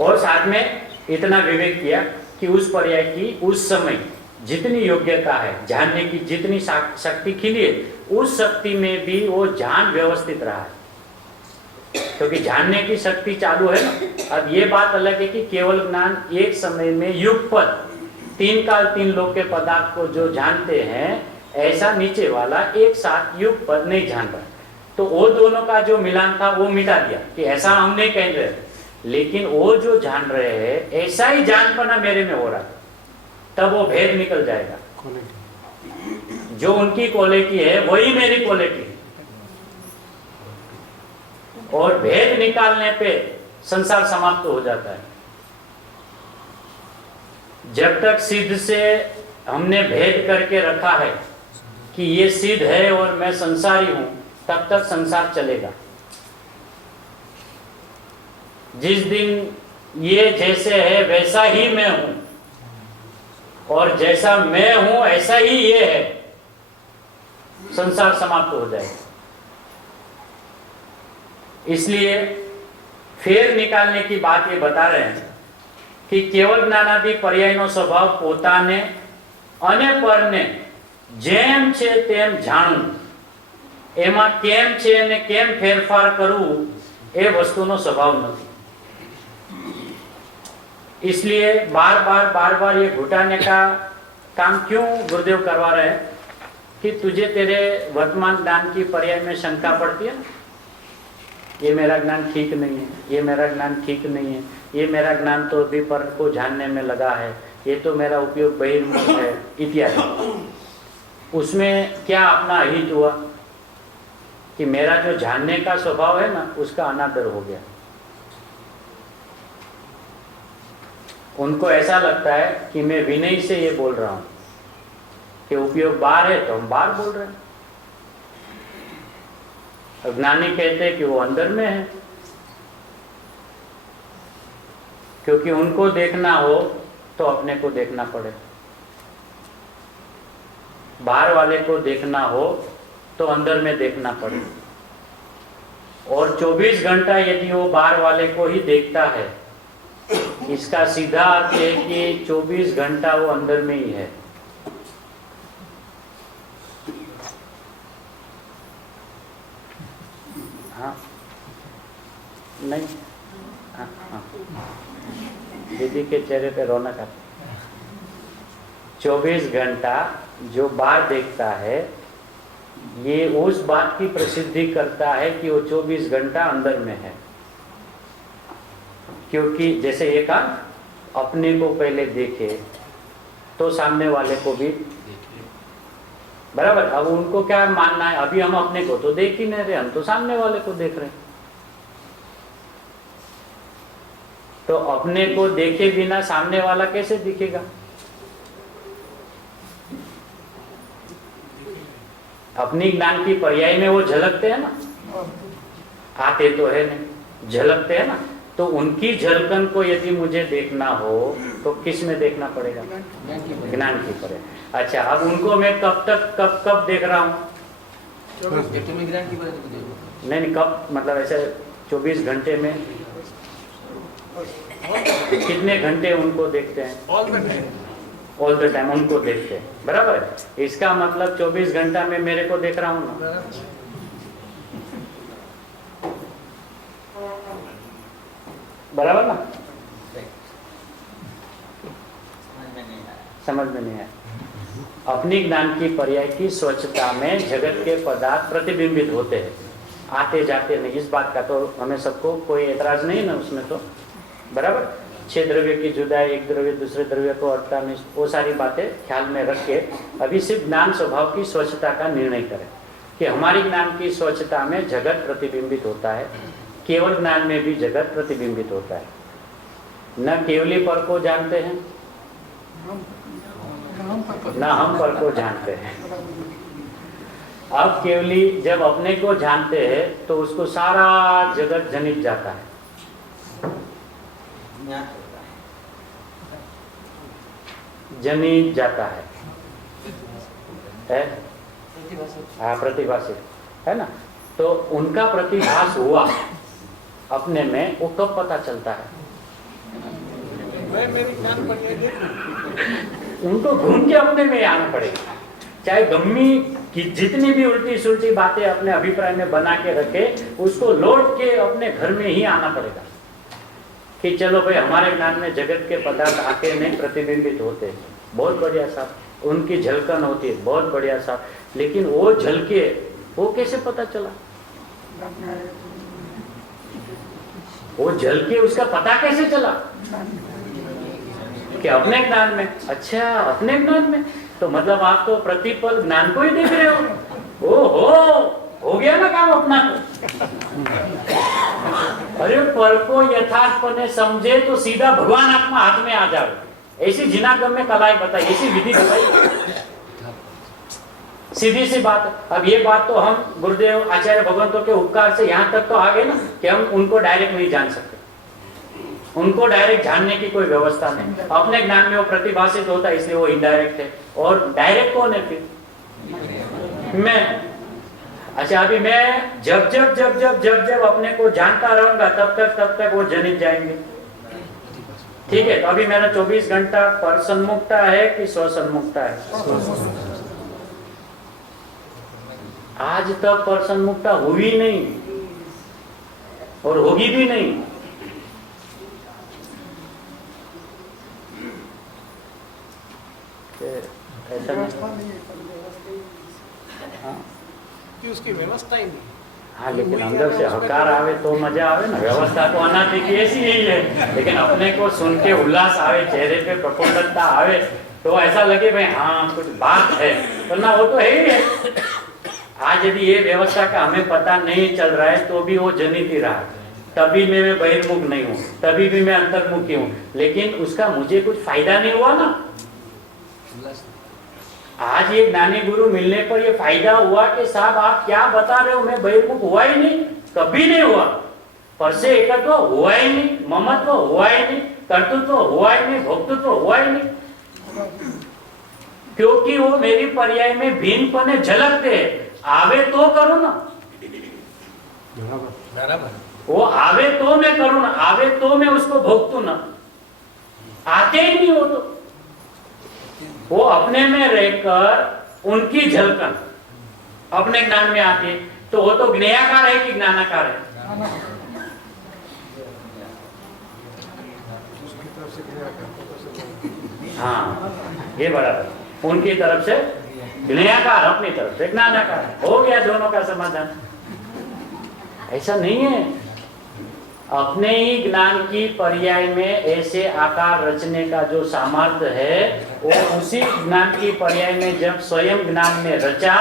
और साथ में इतना विवेक किया कि उस पर्याय की उस समय जितनी योग्यता है, जानने की जितनी शक्ति खिली है, उस शक्ति में भी वो ज्ञान व्यवस्थित रहा है, क्योंकि जानने की शक्ति चालू है ना। अब ये बात अलग है कि केवल ज्ञान एक समय में युगपत तीन काल तीन लोक के पदार्थ को जो जानते हैं, ऐसा नीचे वाला एक साथ युगपत नहीं जान रहा। तो वो दोनों का जो मिलान था वो मिटा दिया कि ऐसा हम नहीं कह रहे, लेकिन वो जो जान रहे हैं ऐसा ही जानपना मेरे में हो रहा है, तब वो भेद निकल जाएगा। जो उनकी क्वालिटी है वही मेरी क्वालिटी है, और भेद निकालने पे संसार समाप्त हो जाता है। जब तक सिद्ध से हमने भेद करके रखा है कि ये सिद्ध है और मैं संसारी हूं, तब तक संसार चलेगा। जिस दिन ये जैसे है वैसा ही मैं हूं और जैसा मैं हूं ऐसा ही ये है, संसार समाप्त हो जाएगा। इसलिए फेर निकालने की बात ये बता रहे हैं कि केवल ज्ञानादि पर्यायનો સ્વભાવ પોતાને અને પરને જેમ છે તેમ જાણવું, એમાં કેમ છે અને કેમ ફેરફાર કરવું એ વસ્તુનો સ્વભાવ નથી। इसलिए बार बार ये घुटाने का काम क्यों गुरुदेव करवा रहे हैं कि तुझे तेरे वर्तमान ज्ञान की पर्याय में शंका पड़ती है, ये मेरा ज्ञान ठीक नहीं है, ये मेरा ज्ञान ठीक नहीं है, ये मेरा ज्ञान तो भी पर को जानने में लगा है, ये तो मेरा उपयोग बहिर्मुख है इत्यादि। उसमें क्या अपना हित हुआ कि मेरा जो जानने का स्वभाव है ना, उसका अनादर हो गया। उनको ऐसा लगता है कि मैं विनय से ये बोल रहा हूं कि उपयोग बाहर है तो हम बाहर बोल रहे हैं, ज्ञानी कहते हैं कि वो अंदर में है। क्योंकि उनको देखना हो तो अपने को देखना पड़े, बाहर वाले को देखना हो तो अंदर में देखना पड़े। और 24 घंटा यदि वो बाहर वाले को ही देखता है, इसका सीधा अर्थ है कि 24 घंटा वो अंदर में ही है। हाँ नहीं, हाँ हाँ, दीदी के चेहरे पे रौनक आती। 24 घंटा जो बाहर देखता है, ये उस बात की प्रसिद्धि करता है कि वो 24 घंटा अंदर में है। क्योंकि जैसे एक अपने को पहले देखे तो सामने वाले को भी बराबर। अब उनको क्या मानना है, अभी हम अपने को तो देख ही नहीं रहे, हम तो सामने वाले को देख रहे हैं। तो अपने को देखे बिना सामने वाला कैसे दिखेगा? अपनी ज्ञान की पर्याय में वो झलकते हैं ना, आते तो है नहीं, झलकते हैं ना। तो उनकी झलकन को यदि मुझे देखना हो तो किस में देखना पड़ेगा? ज्ञान की पर्याय। अच्छा, अब उनको मैं कब देख रहा हूँ? नहीं, कब मतलब ऐसे 24 घंटे में कितने घंटे उनको देखते हैं? ऑल द टाइम उनको देखते हैं, बराबर है। इसका मतलब 24 घंटा में मेरे को देख रहा हूँ ना। बराबर ना? समझ में नहीं आया। अपनी ज्ञान की पर्याय की स्वच्छता में जगत के पदार्थ प्रतिबिंबित होते हैं, आते जाते नहीं। इस बात का तो हमें सबको कोई एतराज नहीं ना उसमें, तो बराबर। 6 द्रव्य की जुदाई, एक द्रव्य दूसरे द्रव्य को अड़ता में, वो सारी बातें ख्याल में रख के अभी सिर्फ ज्ञान स्वभाव की स्वच्छता का निर्णय करें कि हमारी ज्ञान की स्वच्छता में जगत प्रतिबिंबित होता है। केवल ज्ञान में भी जगत प्रतिबिंबित होता है। न केवली पर को जानते हैं, न हम पर को जानते हैं। अब केवली जब अपने को जानते हैं तो उसको सारा जगत जनित जाता है, जनित जाता है, हाँ, प्रतिभाषित है ना। तो उनका प्रतिभास हुआ अपने में, वो कब पता चलता है? उनको घूम के अपने में आना पड़ेगा। चाहे गम्मी की जितनी भी उल्टी सुल्टी बातें अपने अभिप्राय में बना के रखे, उसको लौट के अपने घर में ही आना पड़ेगा कि चलो भाई, हमारे ज्ञान में जगत के पदार्थ आके नहीं प्रतिबिंबित होते। बहुत बढ़िया साहब, उनकी झलकन होती है, बहुत बढ़िया साहब। लेकिन वो झलके वो कैसे पता चला? वो झलके उसका पता कैसे चला कि अपने ज्ञान में? अच्छा, अपने ज्ञान में, तो मतलब आप तो प्रतिपल ज्ञान को ही देख रहे हो। ओहो, हो गया ना काम अपना को। अरे पर को यथार्थपने समझे तो सीधा भगवान आत्मा हाथ में आ जाए। ऐसी जिनागम में कलाई बताई, ऐसी विधि बताई, सीधी सी बात। अब ये बात तो हम गुरुदेव आचार्य भगवंतों के उपकार से यहाँ तक तो आ गए ना कि हम उनको डायरेक्ट नहीं जान सकते, उनको डायरेक्ट जानने की कोई व्यवस्था नहीं। अपने ज्ञान में वो प्रतिभाषित होता है, इसलिए वो इनडायरेक्ट है। और डायरेक्ट कौन है फिर? मैं। अच्छा, अभी मैं जब जब जब जब जब जब अपने को जानता रहूंगा तब तक वो जनित जाएंगे। ठीक है, तो अभी मेरा 24 घंटा पर सन्मुखता है कि स्व सन्मुखता है? आज तक पर सन्मुखता हुई नहीं और होगी भी नहीं। ऐसा नहीं, हाँ, उसकी व्यवस्था ही नहीं। हाँ, लेकिन अंदर से हकार आवे तो मजा आवे ना। व्यवस्था तो अनादि की ऐसी ही है, लेकिन अपने को सुन के उल्लास आवे, चेहरे पे प्रफुल्लता आवे, तो ऐसा लगे भाई हाँ कुछ बात है, वरना वो तो है ही है। आज यदि ये व्यवस्था का हमें पता नहीं चल रहा है तो भी वो जनित ही रहा। तभी मैं बहिर्मुख नहीं हूँ, तभी भी मैं अंतर्मुखी हूँ, लेकिन उसका मुझे कुछ फायदा नहीं हुआ ना। आज ये ज्ञानी गुरु मिलने पर ये फायदा हुआ कि साहब आप क्या बता रहे हो, मैं बहिर्मुख हुआ ही नहीं, कभी नहीं हुआ। पर से एकत्व हुआ ही नहीं, ममत्व हुआ ही नहीं, कर्तृत्व तो हुआ ही नहीं, भोक्तृत्व तो हुआ ही नहीं, क्योंकि वो मेरी पर्याय में भिन्नपने झलकते हैं। आवे तो करूं ना, वो आवे तो मैं करूं ना, आवे तो मैं उसको भोगतू ना, आते ही नहीं हो तो वो अपने में रहकर उनकी झलकन अपने ज्ञान में आती है, तो वो तो ज्ञेयाकार है कि ज्ञानाकार है? उसकी तरफ से ज्ञानाकार, हाँ, ये बराबर, उनकी तरफ से ज्ञेयाकार, अपनी तरफ से ज्ञानाकार, हो गया दोनों का समाधान। ऐसा नहीं है, अपने ही ज्ञान की पर्याय में ऐसे आकार रचने का जो सामर्थ्य है, वो उसी ज्ञान की पर्याय में जब स्वयं ज्ञान में रचा,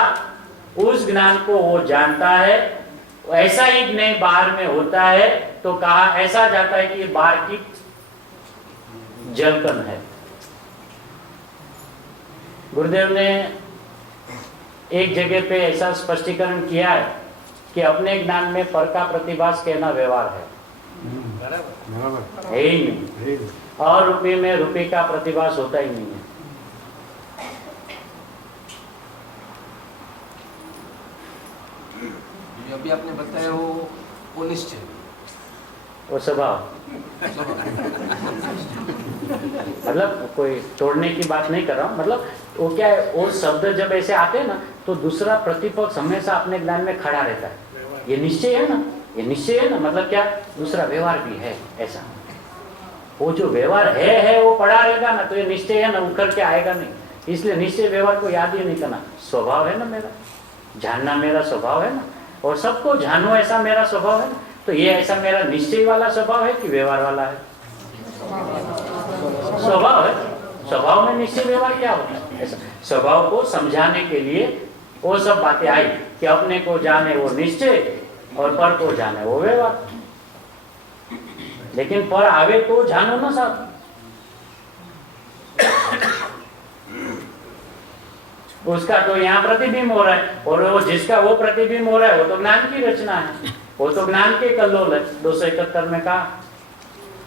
उस ज्ञान को वो जानता है। ऐसा ही ज्ञान बाहर में होता है तो कहा, ऐसा जाता है कि बाहर की झलकन है। गुरुदेव ने एक जगह पे ऐसा स्पष्टीकरण किया है कि अपने ज्ञान में पर का प्रतिभास कहना व्यवहार है, है ही नहीं, और रुपये में रुपये का प्रतिभास होता ही नहीं है। जो अभी आपने बताया वो निश्चय, वो स्वभाव, मतलब कोई तोड़ने की बात नहीं कर रहा हूँ, मतलब वो क्या है, वो शब्द जब ऐसे आते हैं ना, तो दूसरा प्रतिपक्ष हमेशा अपने ज्ञान में खड़ा रहता है। ये निश्चय है ना, ये निश्चय है ना, मतलब क्या, दूसरा व्यवहार भी है। ऐसा वो जो व्यवहार है वो पड़ा रहेगा ना, तो ये निश्चय है ना, उखड़ के आएगा नहीं। इसलिए निश्चय व्यवहार को याद ही नहीं करना। स्वभाव है ना मेरा, जानना मेरा स्वभाव है ना, और सबको जानो ऐसा मेरा स्वभाव है ना। तो ये ऐसा मेरा निश्चय वाला स्वभाव है कि व्यवहार वाला है? स्वभाव है। स्वभाव में निश्चय व्यवहार क्या होता है? ऐसा स्वभाव को समझाने के लिए वो सब बातें आई कि अपने को जाने वो निश्चय और पर को जाने वो व्यवहार। लेकिन पर आवे तो जानो ना साहब, उसका तो यहाँ प्रतिबिंब हो रहा है, और वो जिसका वो प्रतिबिंब हो रहा है वो तो ज्ञान की रचना है, वो तो ज्ञान के कल्लोल है। 271 में कहा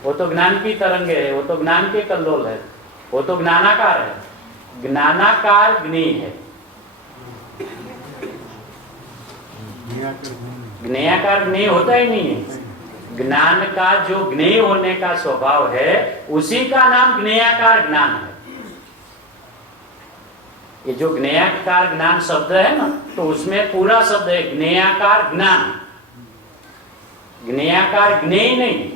वो तो ज्ञान की तरंगे है, वो तो ज्ञान के कल्लोल है, वो तो ज्ञानाकार है। ज्ञानाकार ज्ञेय है, ज्ञेयाकार ज्ञेय होता ही नहीं है। ज्ञान का जो ज्ञेय होने का स्वभाव है उसी का नाम ज्ञेयाकार ज्ञान है। ये जो ज्ञेयाकार ज्ञान शब्द है ना, तो उसमें पूरा शब्द है ज्ञेयाकार ज्ञान, ज्ञेयाकार ज्ञेय नहीं।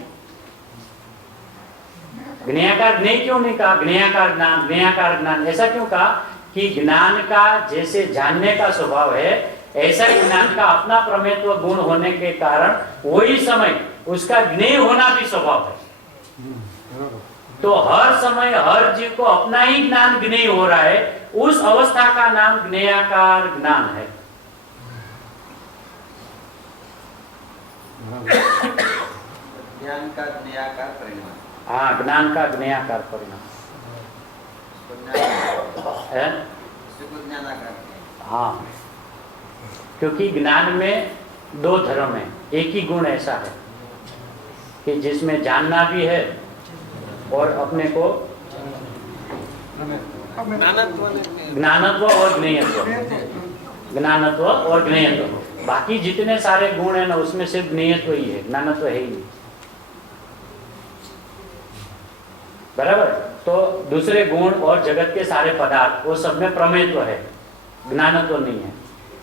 ज्ञेयाकार ज्ञेय क्यों नहीं कहा? ज्ञेयाकार ज्ञान, ज्ञेयाकार ज्ञान ऐसा क्यों कहा? कि ज्ञान का जैसे जानने का स्वभाव है, ऐसा ही ज्ञान का अपना प्रमेयत्व गुण होने के कारण वही समय उसका ज्ञेय होना भी स्वभाव है। तो हर समय हर जीव को अपना ही ज्ञान ज्ञेय हो रहा है, उस अवस्था का नाम ज्ञेयाकार ज्ञान है। ज्ञान का ज्ञेयाकार परिणाम। हाँ, ज्ञान का ज्ञेयाकार परिणाम है। हाँ, क्योंकि ज्ञान में दो धर्म है, एक ही गुण ऐसा है कि जिसमें जानना भी है और अपने को ज्ञानत्व और ज्ञेयत्व, ज्ञानत्व और ज्ञेयत्व। बाकी जितने सारे गुण है ना, उसमें सिर्फ ज्ञेयत्व ही है, ज्ञानत्व है ही नहीं। बराबर। तो दूसरे गुण और जगत के सारे पदार्थ वो सब में प्रमेयत्व है, ज्ञानत्व नहीं है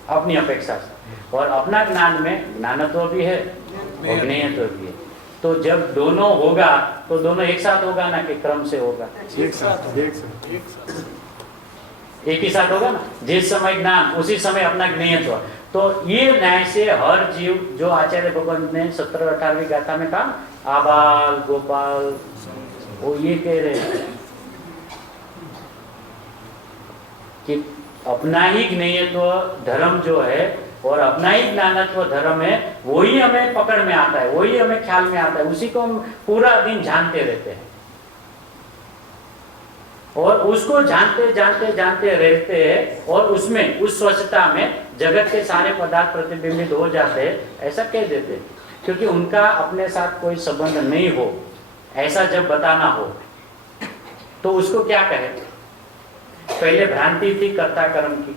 अपनी अपेक्षा से। और अपना ज्ञान में ज्ञानत्व भी है और ज्ञेयत्व भी है। तो जब दोनों होगा तो दोनों एक साथ होगा ना, कि क्रम से होगा? एक ही साथ होगा ना। जिस समय ज्ञान उसी समय अपना ज्ञेयत्व। तो ये न्याय से हर जीव, जो आचार्य भगवंत ने 17-18वीं गाथा में कहा, आबाल गोपाल, वो ये कह रहे हैं कि अपना ही ज्ञेयत्व धर्म जो है और अपना ही ज्ञानत्व धर्म है, वही हमें पकड़ में आता है, वही हमें ख्याल में आता है, उसी को हम पूरा दिन जानते रहते हैं। और उसको जानते जानते जानते रहते हैं, और उसमें उस स्वच्छता में जगत के सारे पदार्थ प्रतिबिंबित हो जाते हैं, ऐसा कह देते हैं। क्योंकि उनका अपने साथ कोई संबंध नहीं हो, ऐसा जब बताना हो तो उसको क्या कहे? पहले भ्रांति थी कर्ता कर्म की,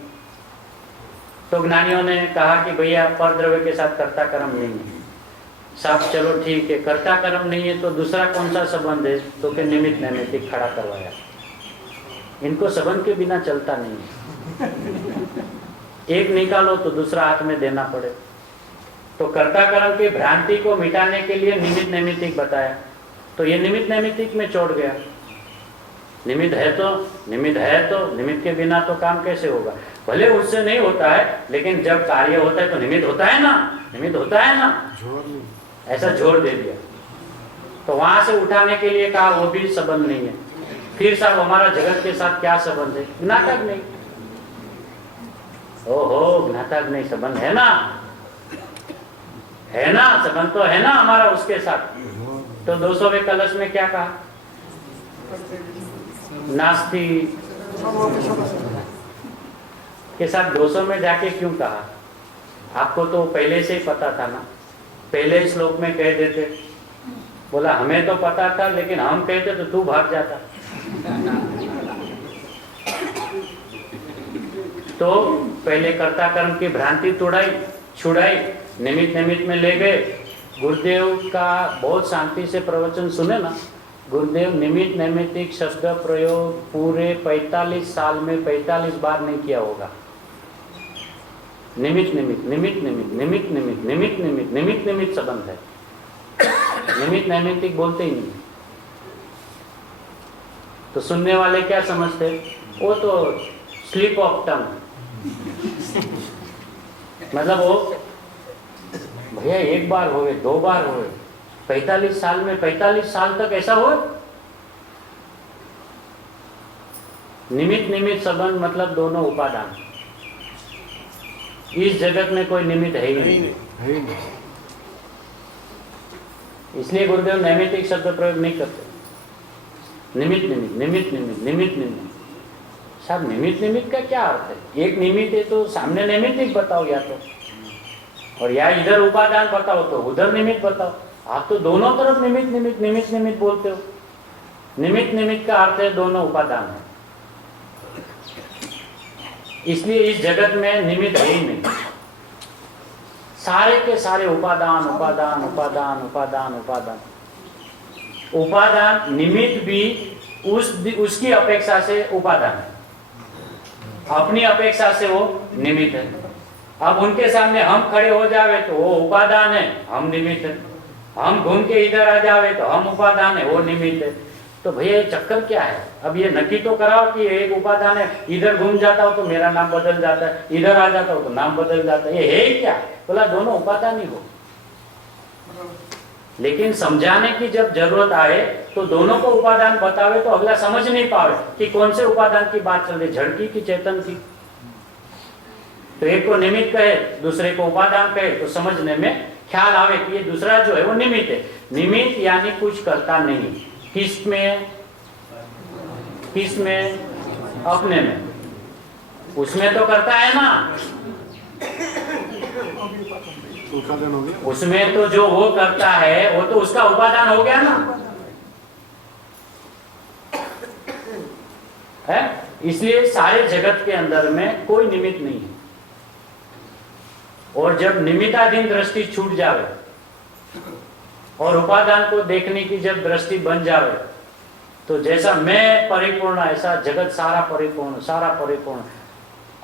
तो ज्ञानियों ने कहा कि भैया परद्रव्य के साथ कर्ता कर्म नहीं है। साहब चलो ठीक है, कर्ता कर्म नहीं है तो दूसरा कौन सा संबंध है? तो फिर निमित्त नैमित्तिक खड़ा करवाया। इनको संबंध के बिना चलता नहीं है, एक निकालो तो दूसरा हाथ में देना पड़े। तो कर्ता कर्म की भ्रांति को मिटाने के लिए निमित्त नैमित्तिक बताया, तो ये निमित्त नैमित्तिक में छोड़ गया। निमित्त है तो निमित्त के बिना तो काम कैसे होगा? भले उससे नहीं होता है, लेकिन जब कार्य होता है तो निमित्त होता है ना, ऐसा जोड़ दे दिया। तो वहां से उठाने के लिए कहा वो भी संबंध नहीं है। फिर साहब हमारा जगत के साथ क्या संबंध है? ज्ञातक नहीं। ओहो, ज्ञातक नहीं संबंध है ना, संबंध तो है ना हमारा उसके साथ। तो 200वें कलश में क्या कहा? नास्ति के साथ 200 में जाके क्यों कहा? आपको तो पहले से ही पता था ना, पहले श्लोक में कह देते। बोला हमें तो पता था, लेकिन हम कहते तो तू भाग जाता। तो पहले कर्ता कर्म की भ्रांति छुड़ाई, निमित्त नैमित्त में ले गए। गुरुदेव का बहुत शांति से प्रवचन सुने ना। गुरुदेव निमित्त नैमित्तिक शब्द प्रयोग पूरे 45 साल में 45 बार नहीं किया होगा। निमित्त निमित्त संबंध है, निमित्त नैमित्तिक बोलते ही नहीं। तो सुनने वाले क्या समझते? वो तो स्लिप ऑफ टंग, मतलब वो भैया एक बार हो गए, 2 बार हो गए, 45 साल में 45 साल तक ऐसा हो। निमित्त संबंध मतलब दोनों उपादान। इस जगत में कोई निमित्त है ही नहीं, इसलिए गुरुदेव नैमित्तिक शब्द प्रयोग नहीं करते। निमित्त साहब, निमित्त का क्या अर्थ है? एक निमित्त है तो सामने नैमित्तिक बताओ, या तो, और या इधर उपादान बताओ तो उधर निमित्त बताओ। आप तो दोनों तरफ निमित्त बोलते हो। निमित्त का अर्थ है दोनों उपादान है। इसलिए इस जगत में निमित्त है ही नहीं, सारे के सारे उपादान। निमित्त भी उसकी अपेक्षा से उपादान है, अपनी अपेक्षा से वो निमित्त है। अब उनके सामने हम खड़े हो जावे तो वो उपादान है, हम निमित्त है। हम घूम के इधर आ जावे तो हम उपादान है, वो निमित्त है। तो भैया ये चक्कर क्या है? अब ये नक्की तो कराओ कि एक उपादान है, इधर घूम जाता हो तो मेरा नाम बदल जाता है, इधर आ जाता हो तो नाम बदल जाता है, ये है क्या? बोला दोनों उपादान ही हो। लेकिन समझाने की जब जरूरत आए तो दोनों को उपादान बतावे तो अगला समझ नहीं पावे कि कौन से उपादान की बात चल रही, झड़की की चेतन की। तो एक को निमित्त कहे, दूसरे को उपादान कहे, तो समझने में ख्याल आवे कि ये दूसरा जो है वो निमित्त है। निमित्त यानी कुछ करता नहीं, किसमें? अपने में। उसमें तो करता है ना, उसमें तो जो वो करता है वो तो उसका उपादान हो गया ना, है? इसलिए सारे जगत के अंदर में कोई निमित्त नहीं है। और जब निमित्ताधीन दृष्टि छूट जावे और उपादान को देखने की जब दृष्टि बन जावे, तो जैसा मैं परिपूर्ण ऐसा जगत सारा परिपूर्ण,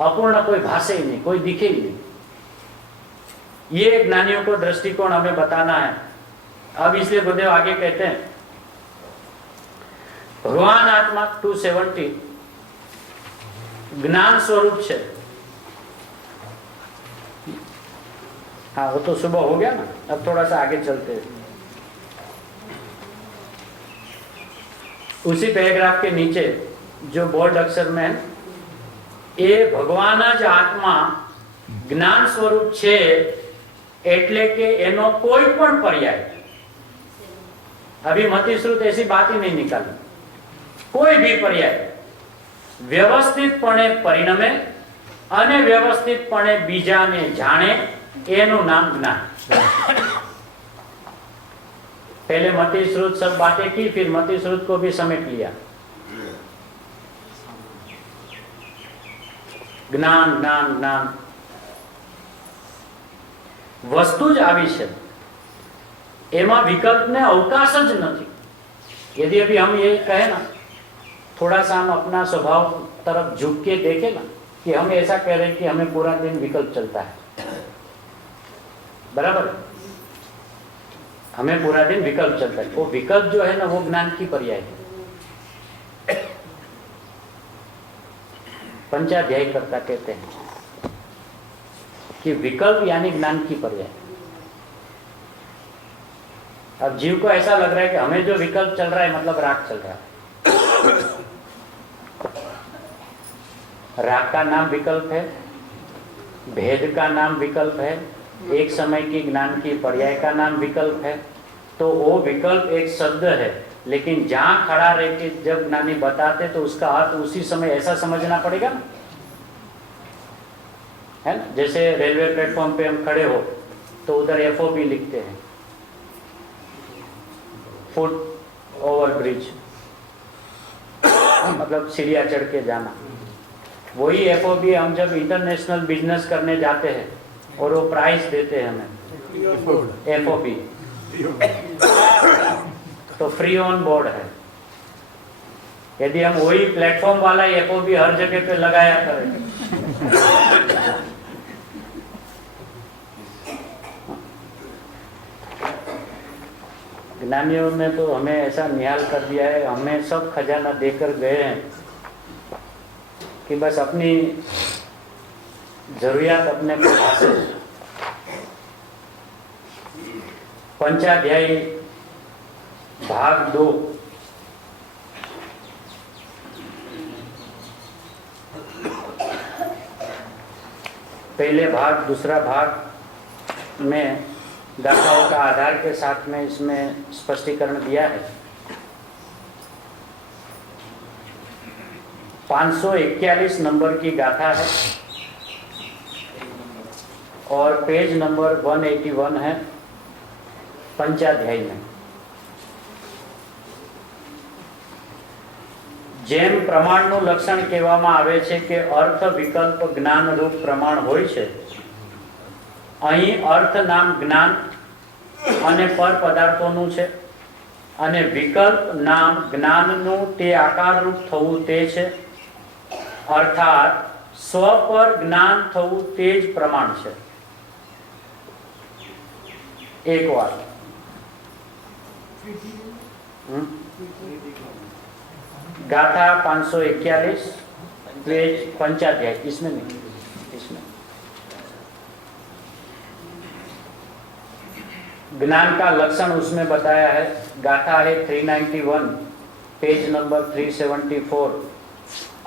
अपूर्ण कोई भाषे ही नहीं, कोई दिखे ही नहीं। ये ज्ञानियों को दृष्टिकोण हमें बताना है। अब इसलिए गुरुदेव आगे कहते हैं, भगवान आत्मा 270 ज्ञान स्वरूप है। हाँ, वो तो सुबह हो गया ना, अब थोड़ा सा आगे चलते हैं। उसी पैराग्राफ के नीचे जो बोल्ड अक्षर में है, ए भगवान ज आत्मा જ્ઞાન સ્વરૂપ છે, એટલે કે એનો કોઈ પણ પર્યાય, अभी मतिश्रुत ऐसी बात ही नहीं निकाली, कोई भी पर्याय વ્યવસ્થિતપણે પરિણમે અને વ્યવસ્થિતપણે બીજાને જાણે, એનું નામ જ્ઞાન। पहले मति श्रुत सब बातें की, फिर मति श्रुत को भी समेट लिया। ज्ञान ज्ञान ज्ञान वस्तु ज આવી છે, એમાં વિકલ્પને અવકાશ જ નથી। यदि अभी हम ये कहें ना, थोड़ा सा हम अपना स्वभाव तरफ झुक के देखें ना, कि हम ऐसा कह रहे हैं कि हमें पूरा दिन विकल्प चलता है, बराबर, हमें पूरा दिन विकल्प चलता है। वो विकल्प जो है ना, वो ज्ञान की पर्याय है। पंचाध्यायी कर्ता कहते हैं कि विकल्प यानी ज्ञान की पर्याय। अब जीव को ऐसा लग रहा है कि हमें जो विकल्प चल रहा है मतलब राग चल रहा है। राग का नाम विकल्प है, भेद का नाम विकल्प है, एक समय की ज्ञान की पर्याय का नाम विकल्प है। तो वो विकल्प एक शब्द है, लेकिन जहां खड़ा रह के जब ज्ञानी बताते तो उसका अर्थ उसी समय ऐसा समझना पड़ेगा ना, है ना। जैसे रेलवे प्लेटफॉर्म पे हम खड़े हो तो उधर एफओबी लिखते हैं, फुट ओवर ब्रिज, मतलब सीढ़ियाँ चढ़ के जाना। वही एफओबी हम जब इंटरनेशनल बिजनेस करने जाते हैं और वो प्राइस देते हैं हमें एफओबी, तो फ्री ऑन बोर्ड है। यदि हम वही प्लेटफॉर्म वाला एफओबी हर जगह पे लगाया करें ज्ञानियों ने तो हमें ऐसा निहाल कर दिया है, हमें सब खजाना देकर गए हैं कि बस अपनी जरूरियात अपने को हासिल। पंचाध्यायी भाग 2 पहले भाग दूसरा भाग में गाथाओं का आधार के साथ में इसमें स्पष्टीकरण दिया है। 541 नंबर की गाथा है और पेज नंबर 181 है पंचाध्यायी में। જેમ પ્રમાણનું લક્ષણ કહેવામાં આવે છે કે અર્થ વિકલ્પ જ્ઞાન રૂપ પ્રમાણ હોય છે, અહીં અર્થ નામ જ્ઞાન અને પર પદાર્થોનું છે અને વિકલ્પ નામ જ્ઞાનનું તે આકાર રૂપ થવું તે છે, અર્થાત સ્વ પર જ્ઞાન થવું તે જ પ્રમાણ છે। એક વાર गाथा 541 पेज पंचाध्याय, इसमें नहीं, इसमें ज्ञान का लक्षण उसमें बताया है। गाथा है 391 पेज नंबर 374।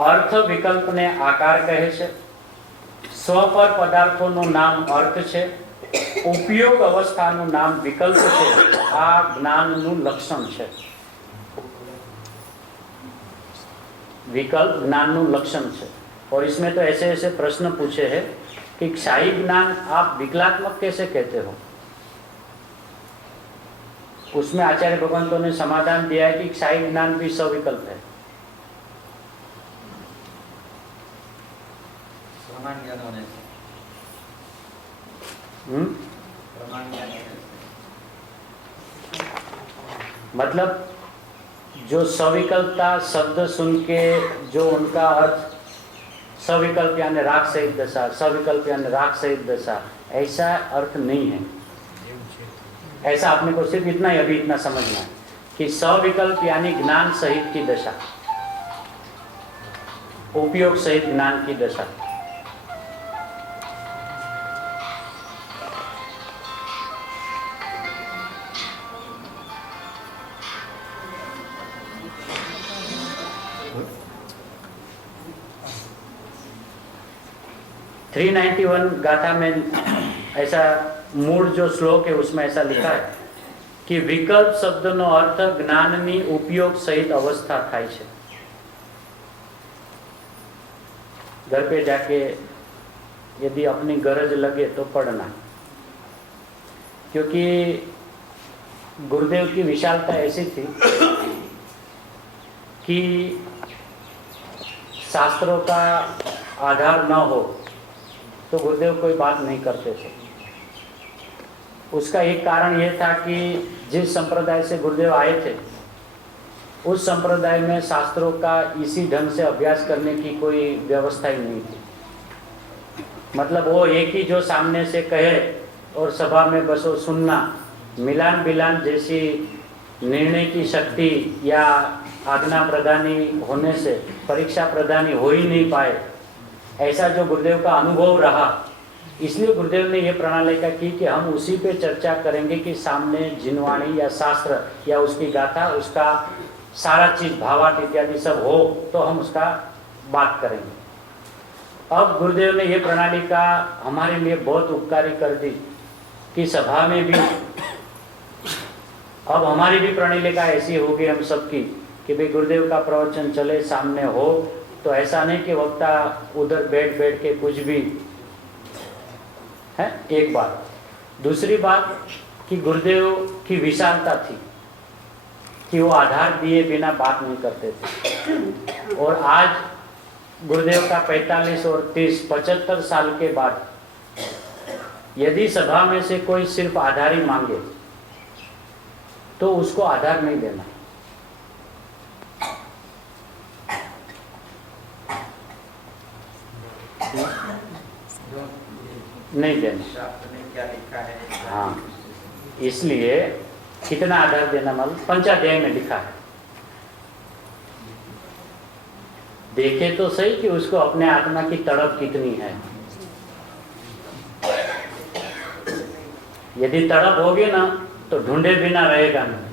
अर्थ विकल्प ने आकार कहे छे, स्व पर पदार्थों नाम अर्थ छे, उपयोग अवस्था नाम विकल्प छे। आ ज्ञान लक्षण छे। विकल्प ज्ञान लक्षण है। और इसमें तो ऐसे ऐसे प्रश्न पूछे हैं कि क्षायी ज्ञान आप विकलात्मक कैसे कहते हो। उसमें आचार्य भगवंतों ने समाधान दिया है कि क्षायी ज्ञान भी सविकल्प है। प्रमाण ज्ञान होने से प्रमाण ज्ञान मतलब जो सविकल्पता शब्द सुन के जो उनका अर्थ सविकल्प यानी राग सहित दशा, सविकल्प यानी राग सहित दशा, ऐसा अर्थ नहीं है। ऐसा आपने को सिर्फ इतना ही अभी इतना समझना है कि सविकल्प यानी ज्ञान सहित की दशा, उपयोग सहित ज्ञान की दशा। थ्री 391 गाथा में ऐसा मूल जो श्लोक है उसमें ऐसा लिखा है कि विकल्प शब्द नो अर्थ ज्ञाननी उपयोग सहित अवस्था थाय छे। घर पे जाके यदि अपनी गरज लगे तो पढ़ना, क्योंकि गुरुदेव की विशालता ऐसी थी कि शास्त्रों का आधार न हो तो गुरुदेव कोई बात नहीं करते थे। उसका एक कारण यह था कि जिस संप्रदाय से गुरुदेव आए थे उस संप्रदाय में शास्त्रों का इसी ढंग से अभ्यास करने की कोई व्यवस्था ही नहीं थी। मतलब वो एक ही जो सामने से कहे और सभा में बस वो सुनना, मिलान बिलान जैसी निर्णय की शक्ति या आज्ञा प्रदानी होने से परीक्षा प्रदानी हो ही नहीं पाए, ऐसा जो गुरुदेव का अनुभव रहा। इसलिए गुरुदेव ने यह प्रणालिका की कि हम उसी पे चर्चा करेंगे कि सामने जिनवाणी या शास्त्र या उसकी गाथा, उसका सारा चीज भावार्थ इत्यादि सब हो तो हम उसका बात करेंगे। अब गुरुदेव ने यह प्रणालिका हमारे लिए बहुत उपकारी कर दी कि सभा में भी अब हमारी भी प्रणालिका ऐसी होगी हम सबकी कि भाई गुरुदेव का प्रवचन चले, सामने हो, तो ऐसा नहीं कि वक्ता उधर बैठ बैठ के कुछ भी है। एक बात। दूसरी बात कि गुरुदेव की विशालता थी कि वो आधार दिए बिना बात नहीं करते थे। और आज गुरुदेव का 45 और 30 75 साल के बाद यदि सभा में से कोई सिर्फ आधार ही मांगे तो उसको आधार नहीं देना। नहीं देना। शास्त्र में क्या लिखा है? हाँ, इसलिए कितना आधार देना मतलब पंचाध्याय में लिखा है। देखे तो सही कि उसको अपने आत्मा की तड़प कितनी है। यदि तड़प होगी ना तो ढूंढे बिना रहेगा नहीं।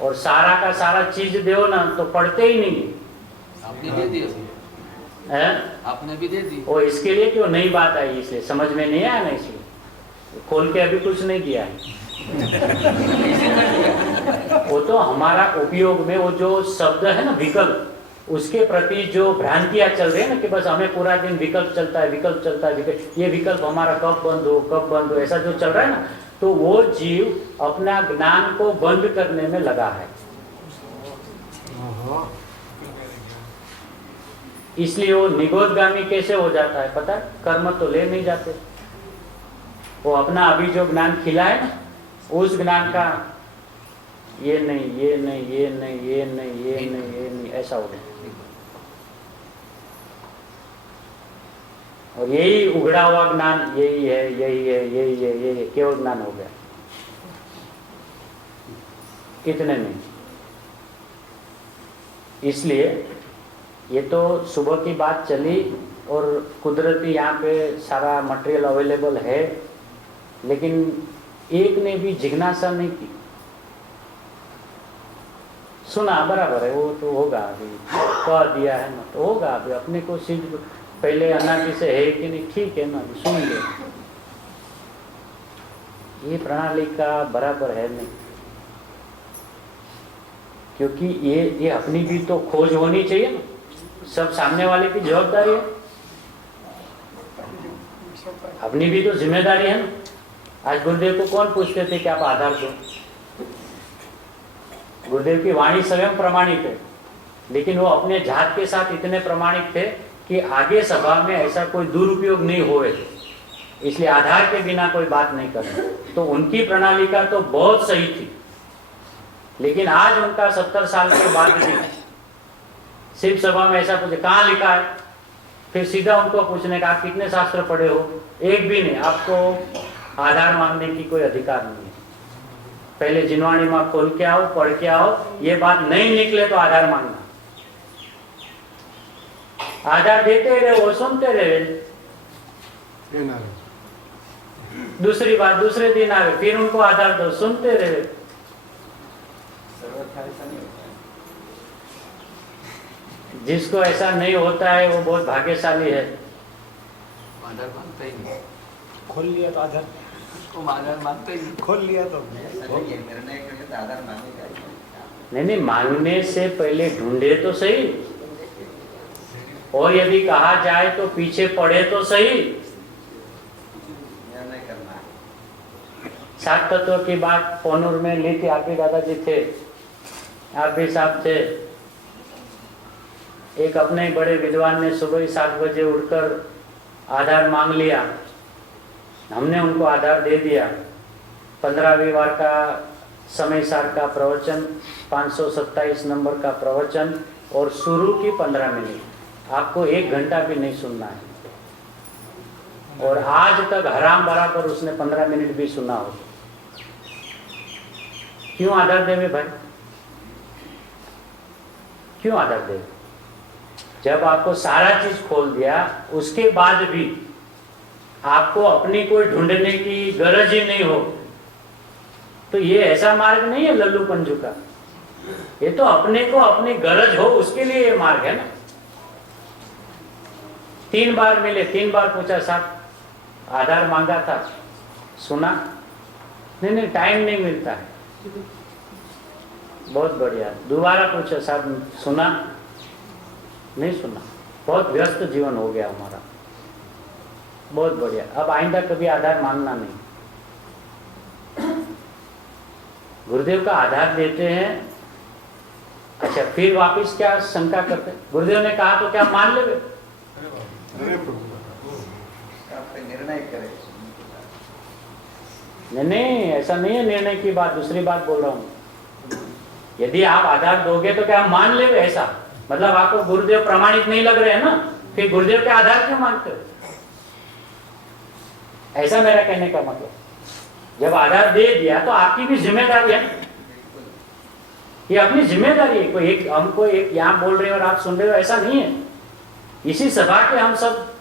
और सारा का सारा चीज दो ना तो पढ़ते ही नहीं आपने दे दी है। आपने भी दे दी। वो इसके लिए कि वो नई बात आई, इसलिए समझ में नहीं आया ना, इसलिए खोल के अभी कुछ नहीं दिया है। वो तो हमारा उपयोग में वो जो शब्द है ना विकल्प, उसके प्रति जो भ्रांतियां चल रही है ना कि बस हमें पूरा दिन विकल्प चलता है, विकल्प चलता है, विकल्प, ये विकल्प हमारा कब बंद हो, कब बंद हो, ऐसा जो चल रहा है ना, तो वो जीव अपना ज्ञान को बंद करने में लगा है। इसलिए वो निगोदगामी कैसे हो जाता है पता है? कर्म तो ले नहीं जाते, वो अपना अभी जो ज्ञान खिला है ना उस ज्ञान का ये नहीं, ये नहीं, ये नहीं, ये नहीं, ये नहीं, ये नहीं, ऐसा हो गया। और यही उगड़ा हुआ ज्ञान यही है, यही है, यही है, यही है, केवल ज्ञान हो गया। कितने नहीं। इसलिए ये तो सुबह की बात चली और कुदरती यहाँ पे सारा मटेरियल अवेलेबल है, लेकिन एक ने भी जिज्ञासा नहीं की। सुना बराबर है, वो तो होगा, अभी कह दिया है ना तो होगा। अभी अपने को सीध पहले अनादि से है कि नहीं, ठीक है ना, सुन ले। ये प्रणाली का बराबर है नहीं, क्योंकि ये अपनी भी तो खोज होनी चाहिए ना। सब सामने वाले की जवाबदारी है, अपनी भी तो जिम्मेदारी है ना। आज गुरुदेव को कौन पूछते थे कि आप आधार दो? गुरुदेव की वाणी स्वयं प्रमाणिक है, लेकिन वो अपने जात के साथ इतने प्रमाणिक थे कि आगे सभा में ऐसा कोई दुरुपयोग नहीं होए, इसलिए आधार के बिना कोई बात नहीं करना। तो उनकी प्रणाली का तो बहुत सही थी, लेकिन आज उनका 70 साल के बाद भी सिर्फ सभा में ऐसा पूछे कहाँ लिखा है, फिर सीधा उनको पूछने का आप कितने शास्त्र पढ़े हो? एक भी नहीं। आपको आधार मांगने की कोई अधिकार नहीं है। पहले जिनवाणी में खोल के आओ, पढ़ के आओ, ये बात नहीं निकले तो आधार मांगना। आधार देते रहे, वो सुनते रहे। दूसरी बात दूसरे दिन आवे, फिर उनको आधार दो, सुनते रहे। जिसको ऐसा नहीं होता है वो बहुत भाग्यशाली है। आधार मांगता ही नहीं, खोल लिया तो आधार, उसको आधार मांगता ही नहीं। खोल लिया तो निर्णय करके तो आधार मांगेगा। नहीं, मांगने से पहले ढूंढे तो सही, और यदि कहा जाए तो पीछे पड़े तो सही। निर्णय करना सात तत्व की बात पोनूर में ली थी, आप भी दादाजी थे, आप भी साहब थे। एक अपने बड़े विद्वान ने सुबह ही 7 बजे उठकर आधार मांग लिया, हमने उनको आधार दे दिया। 15वीं बार का समय सार का प्रवचन, 527 नंबर का प्रवचन और शुरू की 15 मिनट, आपको 1 घंटा भी नहीं सुनना है। और आज तक हराम बराबर उसने 15 मिनट भी सुना हो। क्यों आधार देवे भाई, क्यों आधार देवे? जब आपको सारा चीज खोल दिया उसके बाद भी आपको अपनी कोई ढूंढने की गरज ही नहीं हो, तो ये ऐसा मार्ग नहीं है लल्लू पंजू का। ये तो अपने को अपनी गरज हो उसके लिए ये मार्ग है ना। 3 बार मिले, 3 बार पूछा साहब आधार मांगा था, सुना? नहीं टाइम नहीं मिलता है। बहुत बढ़िया। दोबारा पूछा साहब सुना? नहीं सुना। बहुत व्यस्त जीवन हो गया हमारा। बहुत बढ़िया। अब आइंदा कभी आधार मांगना नहीं। गुरुदेव का आधार देते हैं, अच्छा फिर वापिस क्या शंका करते हैं? गुरुदेव ने कहा तो क्या मान ले? निर्णय करे। नहीं ऐसा नहीं है निर्णय की बात, दूसरी बात बोल रहा हूँ। यदि आप आधार दोगे तो क्या मान ले? ऐसा मतलब आपको गुरुदेव प्रमाणित नहीं लग रहे हैं ना, फिर गुरुदेव के आधार क्यों मानते हो? ऐसा मेरा कहने का मतलब। जब आधार दे दिया तो आपकी भी जिम्मेदारी है, ये अपनी जिम्मेदारी है। कोई एक हमको एक यहाँ बोल रहे हो और आप सुन रहे हो, ऐसा नहीं है। इसी सभा के हम सब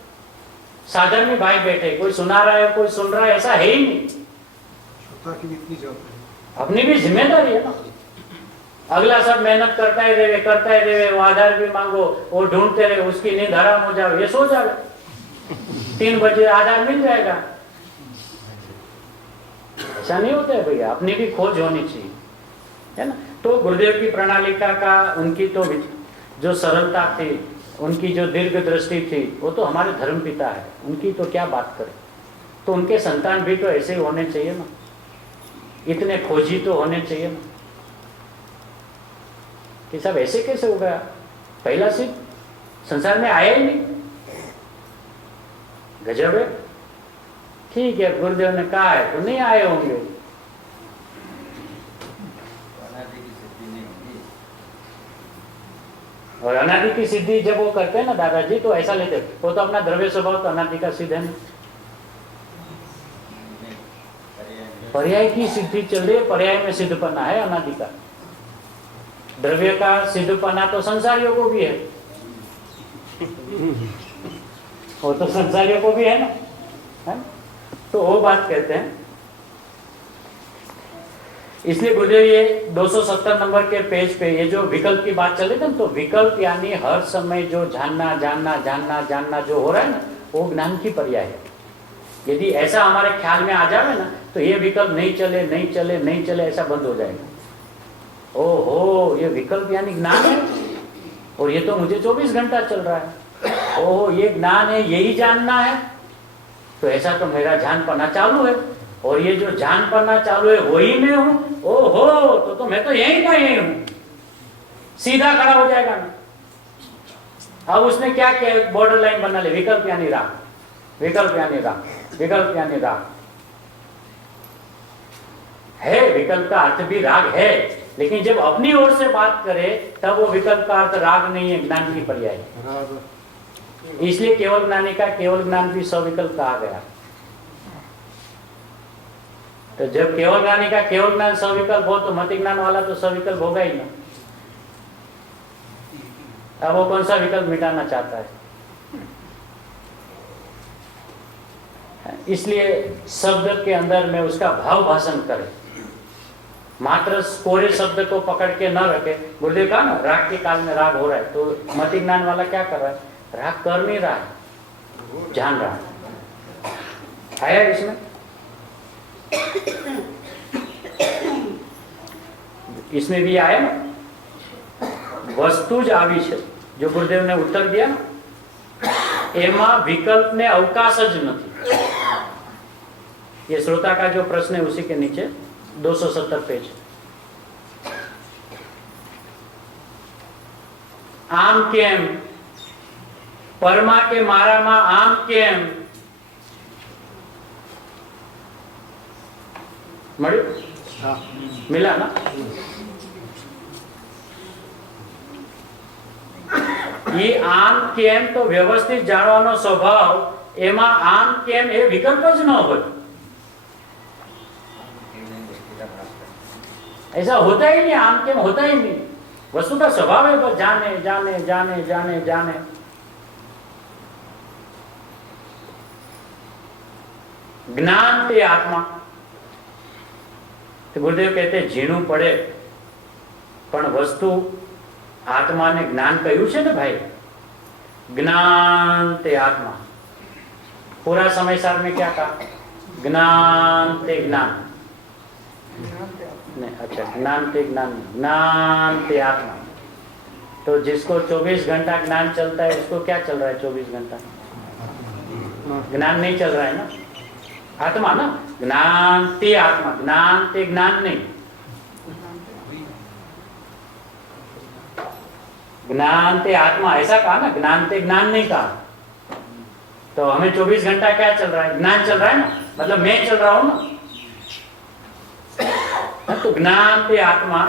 साधर्मी भाई बैठे, कोई सुना रहा है कोई सुन रहा है, ऐसा है ही नहीं। की भी इतनी जवाबदारी, अपनी भी जिम्मेदारी है ना। अगला सब मेहनत करता है देवे, करता है देवे, वो आधार भी मांगो, वो ढूंढते रहे, उसकी नींद हराम हो जाए, ये सो जाए, 3 बजे आधार मिल जाएगा। ऐसा नहीं होता है भैया, अपनी भी खोज होनी चाहिए, है ना। तो गुरुदेव की प्रणालिका का, उनकी तो जो सरलता थी, उनकी जो दीर्घ दृष्टि थी, वो तो हमारे धर्म पिता है, उनकी तो क्या बात करें। तो उनके संतान भी तो ऐसे ही होने चाहिए ना, इतने खोजी तो होने चाहिए ना। कि सब ऐसे कैसे हो गया? पहला सिद्ध संसार में आया ही नहीं, गजब है। ठीक है, गुरुदेव ने कहा है तो नहीं आए होंगे। अनादि की सिद्धि नहीं होगी। और अनादि की सिद्धि जब वो करते हैं ना दादाजी, तो ऐसा लेते हैं, वो तो अपना द्रव्य स्वभाव तो अनादि का सिद्ध है ना। पर्याय की सिद्धि चल रही है, पर्याय में सिद्धपना है अनादि का। द्रव्य का सिद्धपना तो संसारियों को भी है, वो तो संसारियों को भी है ना, है? तो वो बात कहते हैं। इसलिए गुरुदेव ये 270 नंबर के पेज पे ये जो विकल्प की बात चल रही थी, तो विकल्प यानी हर समय जो जानना जानना जानना जानना जो हो रहा है ना, वो ज्ञान की पर्याय है। यदि ऐसा हमारे ख्याल में आ जाए ना, तो ये विकल्प नहीं चले नहीं चले नहीं चले, ऐसा बंद हो जाएगा। ओहो, ये विकल्प यानी ज्ञान है, और ये तो मुझे 24 घंटा चल रहा है। ओहो, ये ज्ञान है, यही जानना है, तो ऐसा तो मेरा जानपना चालू है, और ये जो जानपना चालू है वही मैं हूं। ओहो, तो मैं तो यही का यही हूं, सीधा खड़ा हो जाएगा ना। अब उसने क्या किया, बॉर्डर लाइन बना ले, विकल्प यानी राग, विकल्प यानी राग, विकल्प यानी राग है। विकल्प का अर्थ भी राग है, लेकिन जब अपनी ओर से बात करे तब वो विकल्प का अर्थ राग नहीं है, ज्ञान की पर्याय है। इसलिए केवल ज्ञानी का केवल ज्ञान भी सविकल्प कहा गया। तो जब केवल ज्ञानी का केवल ज्ञान सविकल्प हो, तो मति ज्ञान वाला तो सविकल्प होगा ही ना। अब वो कौन सा विकल्प मिटाना चाहता है? इसलिए शब्द के अंदर में उसका भाव भाषण करे, मात्र कोरे शब्द को पकड़ के न रखे। गुरुदेव कहा ना, राग के काल में राग हो रहा है, तो मति ज्ञान वाला क्या कर रहा है? राग कर नहीं रहा है, जान रहा है। आया इसमें? इसमें भी आया ना, वस्तु ज આવી છે, जो गुरुदेव ने उत्तर दिया ना, एमा विकल्प ने अवकाश ज नहीं। ये श्रोता का जो प्रश्न है उसी के नीचे 270 पेज। आम केम परमा के मारा मा आम केम मिला ना। ये आम केम तो व्यवस्थित जाणવાનો स्वभाव एमा आम केम ए विकल्प ज न हो, ऐसा होता ही नहीं, आम केम होता ही नहीं। वस्तु का स्वभाव है बस जाने जाने जाने जाने जाने। ज्ञान ते आत्मा, तो गुरुदेव कहते झीणू पड़े पण वस्तु आत्मा ने ज्ञान कहू छे ने भाई, ज्ञान ते आत्मा। पूरा समय सार में क्या कहा? ज्ञान ते ज्ञान नहीं, अच्छा ज्ञान ते ज्ञान, ज्ञान ते आत्मा। तो जिसको 24 घंटा ज्ञान चलता है उसको क्या चल रहा है 24 घंटा? ज्ञान नहीं चल रहा है ना, आत्मा ना। ज्ञान ते आत्मा, ज्ञान ते ज्ञान नहीं। ज्ञान ते आत्मा ऐसा कहा ना, ज्ञान ते ज्ञान नहीं कहा। तो हमें 24 घंटा क्या चल रहा है? ज्ञान चल रहा है ना, मतलब मैं चल रहा हूं ना। तो ज्ञान ते आत्मा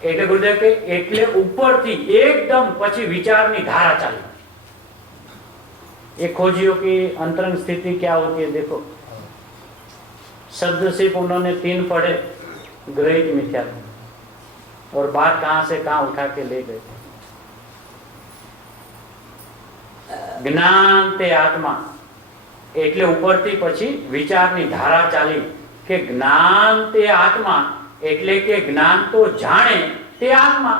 એટલે ગુરુદેવ કે એટલે ઉપરથી એકદમ પછી વિચારની ધારા ચાલે। ये खोजियों की अंतरंग स्थिति क्या होती है देखो। शब्द सिर्फ उन्होंने 3 पढ़े, ग्रहित मिथ्या, और बात कहां से कहां उठा के ले गए। ज्ञान ते आत्मा એટલે ઉપરથી પછી વિચારની ધારા ચાલી કે જ્ઞાન તે આત્મા એટલે કે જ્ઞાન તો જાણે તે આત્મા,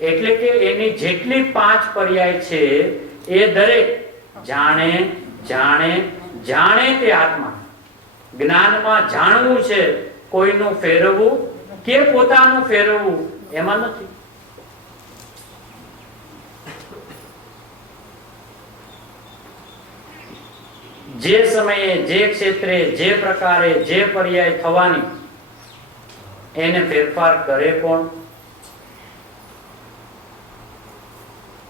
એટલે કે એની જેટલી 5 પર્યાય છે એ દરેક જાણે જાણે જાણે તે આત્મા। જ્ઞાનમાં જાણવું છે, કોઈનું ફેરવવું કે પોતાનું ફેરવવું એમાં નથી। જે સમયે જે ક્ષેત્રે જે પ્રકારે જે પર્યાય થવાની એને ફેરફાર કરે કોણ?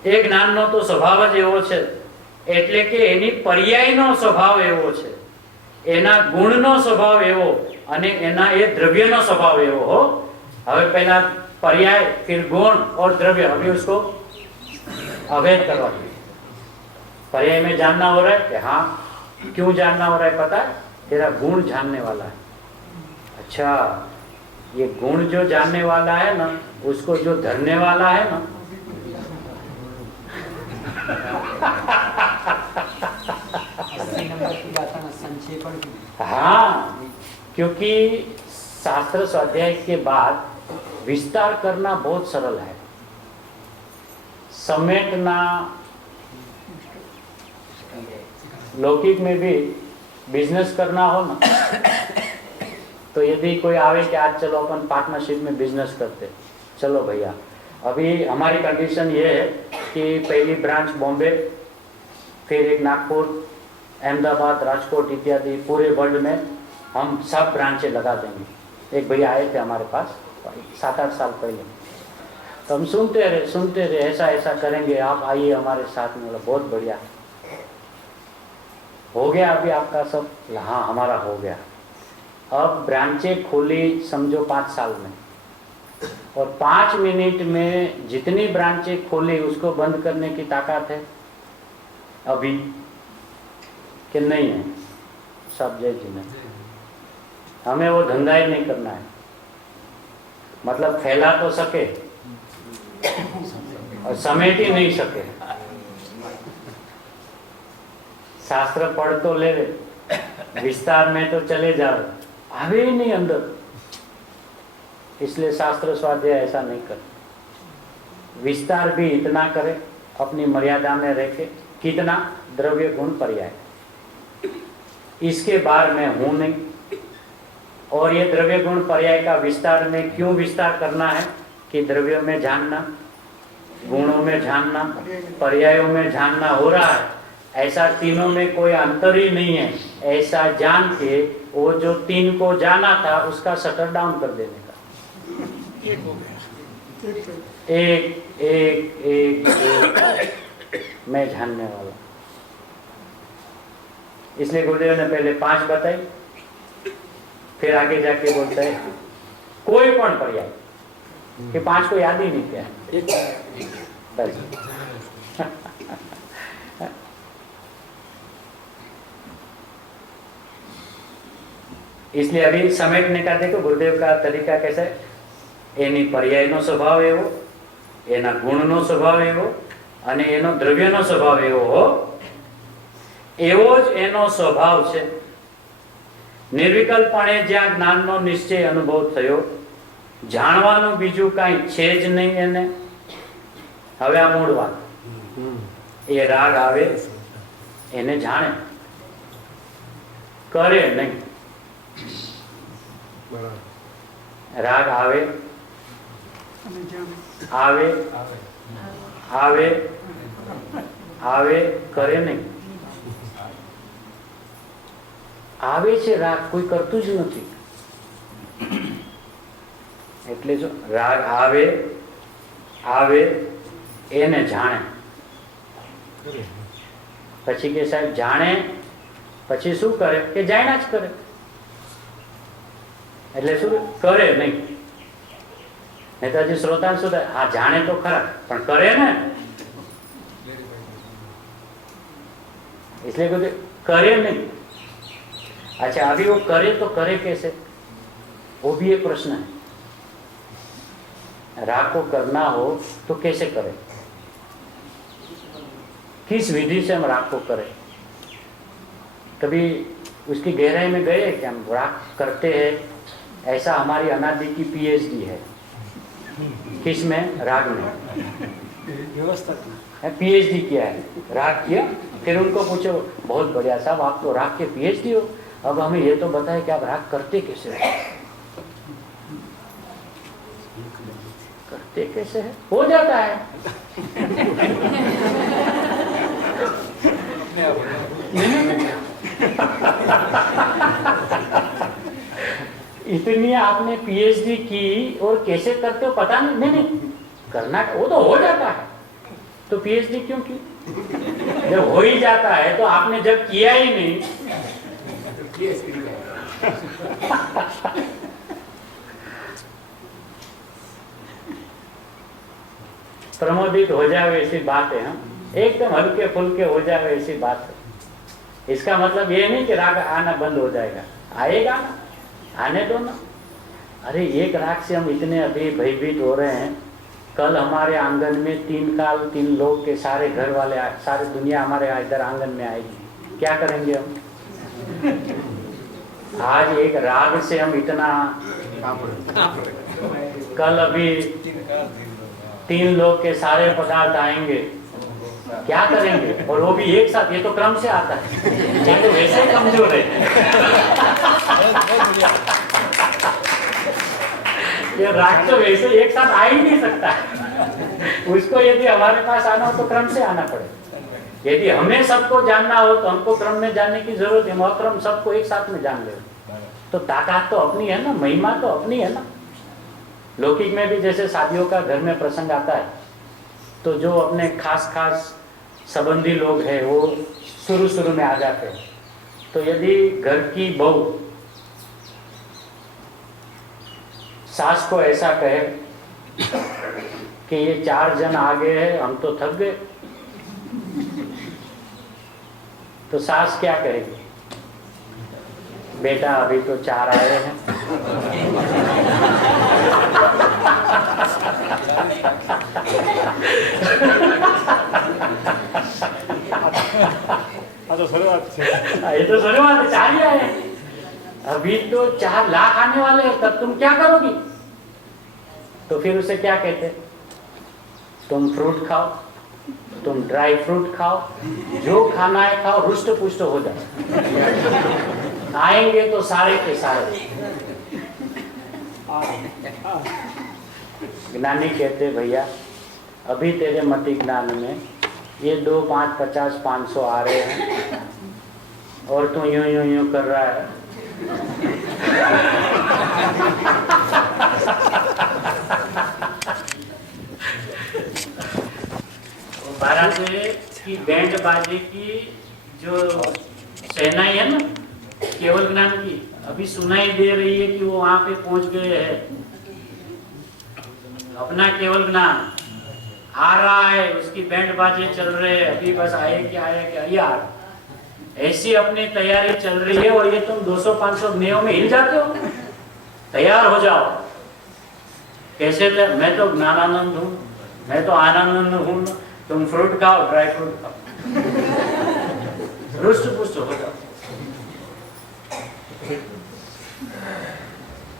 એ જ્ઞાનનો તો સ્વભાવ જ એવો છે, એટલે કે એની પર્યાયનો સ્વભાવ એવો છે, એના ગુણનો સ્વભાવ એવો, અને એના એ દ્રવ્યનો સ્વભાવ એવો हो। હવે पहला पर्याय, फिर गुण और द्रव्य, अभी उसको अभेद करवा। पर्याय में जानना हो रहा है कि हाँ, क्यों जानना हो रहा है पता है? तेरा गुण जानने वाला है। अच्छा, ये गुण जो जानने वाला है ना, उसको जो धरने वाला है ना, हाँ, क्योंकि शास्त्र स्वाध्याय के बाद विस्तार करना बहुत सरल है, समेटना। लौकिक में भी बिजनेस करना हो ना, तो यदि कोई आवे कि आज चलो अपन पार्टनरशिप में बिजनेस करते, चलो भैया। अभी हमारी कंडीशन ये है कि पहली ब्रांच बॉम्बे, फिर एक नागपुर, अहमदाबाद, राजकोट इत्यादि पूरे वर्ल्ड में हम सब ब्रांचें लगा देंगे। एक भैया आए थे हमारे पास 7-8 साल पहले, तो हम सुनते रहे ऐसा ऐसा करेंगे, आप आइए हमारे साथ में। बोला बहुत बढ़िया, हो गया अभी आपका सब? हाँ हमारा हो गया। अब ब्रांचें खोली समझो 5 साल में, और 5 मिनट में जितनी ब्रांचें खोली उसको बंद करने की ताकत है अभी कि नहीं है? सब जय जी ने। हमें वो धंधा ही नहीं करना है, मतलब फैला तो सके और समेट ही नहीं सके। शास्त्र पढ़ तो ले, विस्तार में तो चले जाओ, आवे ही नहीं अंदर। इसलिए शास्त्र स्वाध्याय ऐसा नहीं कर, विस्तार भी इतना करे अपनी मर्यादा में रह के। कितना? द्रव्य गुण पर्याय, इसके बारे में हूं नहीं। और ये द्रव्य गुण पर्याय का विस्तार में क्यों विस्तार करना है कि द्रव्यों में जानना, गुणों में जानना, पर्यायों में जानना हो रहा है, ऐसा तीनों में कोई अंतर ही नहीं है, ऐसा जान के वो जो तीन को जाना था उसका शटर डाउन कर देने का। एक एक एक एक मैं जानने वाला। इसलिए गुरुदेव ने पहले 5 बताई, फिर आगे जाके बोलता है कोई पण पर्याय कि 5 को याद ही नहीं किया बस। इसलिए अभी समेटने का देखो गुरुदेव का तरीका कैसा है। एनी पर्यायનો સ્વભાવ એવો, એના ગુણનો સ્વભાવ એવો અને એનો દ્રવ્યનો સ્વભાવ એવો જ એનો સ્વભાવ છે। નિર્વિકલ્પપણે જ્યાં જ્ઞાનનો નિશ્ચય અનુભવ થયો, જાણવાનું બીજું કાંઈ છે જ નહીં એને। હવે આ મૂળ વાત, એ રાગ આવે એને જાણે, કરે નહીં। રાગ આવે આવે આવે આવે કરે નહીં। આવે છે રાગ, કોઈ કરતું જ નથી। એટલે જો રાગ આવે આવે એને જાણે, પછી કે સાહેબ જાણે પછી શું કરે કે જાણ્યા જ કરે, એટલે શું કરે નહીં। नहीं तो हजी श्रोता सुधा हाँ जाने तो खरा पण करे ने, इसलिए कहते करे नहीं। अच्छा अभी वो करे तो करे कैसे, वो भी एक प्रश्न है। राग को करना हो तो कैसे करे, किस विधि से हम राग को करें। कभी उसकी गहराई में गए कि हम राग करते हैं, ऐसा हमारी अनादि की पीएचडी है। किस में, राग में व्यवस्था पीएचडी किया है, राग किया। फिर उनको पूछो बहुत बढ़िया साहब आप तो राग के पीएचडी हो, अब हमें ये तो बताए कि आप राग करते कैसे है, करते कैसे है, हो जाता है। इतनी आपने पीएचडी की और कैसे करते हो पता नहीं। नहीं नहीं करना, वो तो हो जाता है, तो पीएचडी क्यों की। जब हो ही जाता है तो आपने जब किया ही नहीं प्रमोदित हो जाए ऐसी बात है, हम एकदम हल्के फुल्के हो जाए ऐसी बात है। इसका मतलब ये नहीं कि राग आना बंद हो जाएगा, आएगा ना, आने दो ना। अरे एक राग से हम इतने अभी भयभीत हो रहे हैं। कल हमारे आंगन में 3 काल 3 लोग के सारे घर वाले, सारी दुनिया हमारे इधर आंगन में आएगी, क्या करेंगे हम। आज एक राग से हम इतना, कल अभी 3 लोग के सारे पदार्थ आएंगे, क्या करेंगे। और वो भी एक साथ, ये तो क्रम से आता है, ये तो वैसे ही कमजोर है। ये राग तो वैसे एक साथ आ ही नहीं सकता। उसको यदि हमारे पास आना हो तो क्रम से आना पड़े। यदि हमें सबको जानना हो तो हमको क्रम में जानने की जरूरत है, हम अक्रम सबको एक साथ में जान ले। तो ताकत तो अपनी है ना, महिमा तो अपनी है ना। लौकिक में भी जैसे शादियों का घर में प्रसंग आता है, तो जो अपने खास खास संबंधी लोग हैं वो शुरू में आ जाते हैं। तो यदि घर की बहू सास को ऐसा कहे कि ये 4 जन आ गए हैं, हम तो थक गए, तो सास क्या करेगी, बेटा अभी तो 4 आए हैं। तो शुरुआत से ये तो शुरुआत है, 4 ही आए हैं, अभी तो 4 लाख आने वाले हैं, तब तुम क्या करोगी। तो फिर उसे क्या कहते, तुम फ्रूट खाओ, तुम ड्राई फ्रूट खाओ, जो खाना है खाओ, रुष्ट पुष्ट हो जाओ। आएंगे तो सारे के सारे। ज्ञानी कहते भैया अभी तेरे मति ज्ञान में ये 2, 5, 50, 500 आ रहे हैं और तू यूं यूं यूं कर रहा है। महाराज की बैंड बाजे की जो सेनाई है ना केवल ज्ञान की, अभी सुनाई दे रही है कि वो वहां पे पहुंच गए हैं। अपना केवल ज्ञान आ रहा है, उसकी बैंड बाजे चल रहे हैं, अभी बस आए क्या यार, ऐसी अपनी तैयारी चल रही है और ये तुम 200-500 नेव में हिल जाते हो। तैयार हो जाओ। कैसे थे? मैं तो ज्ञानानंद हूँ, मैं तो आनंद हूँ, तुम फ्रूट खाओ, ड्राई फ्रूट खाओ, रुष्ट पुष्ट हो जाओ।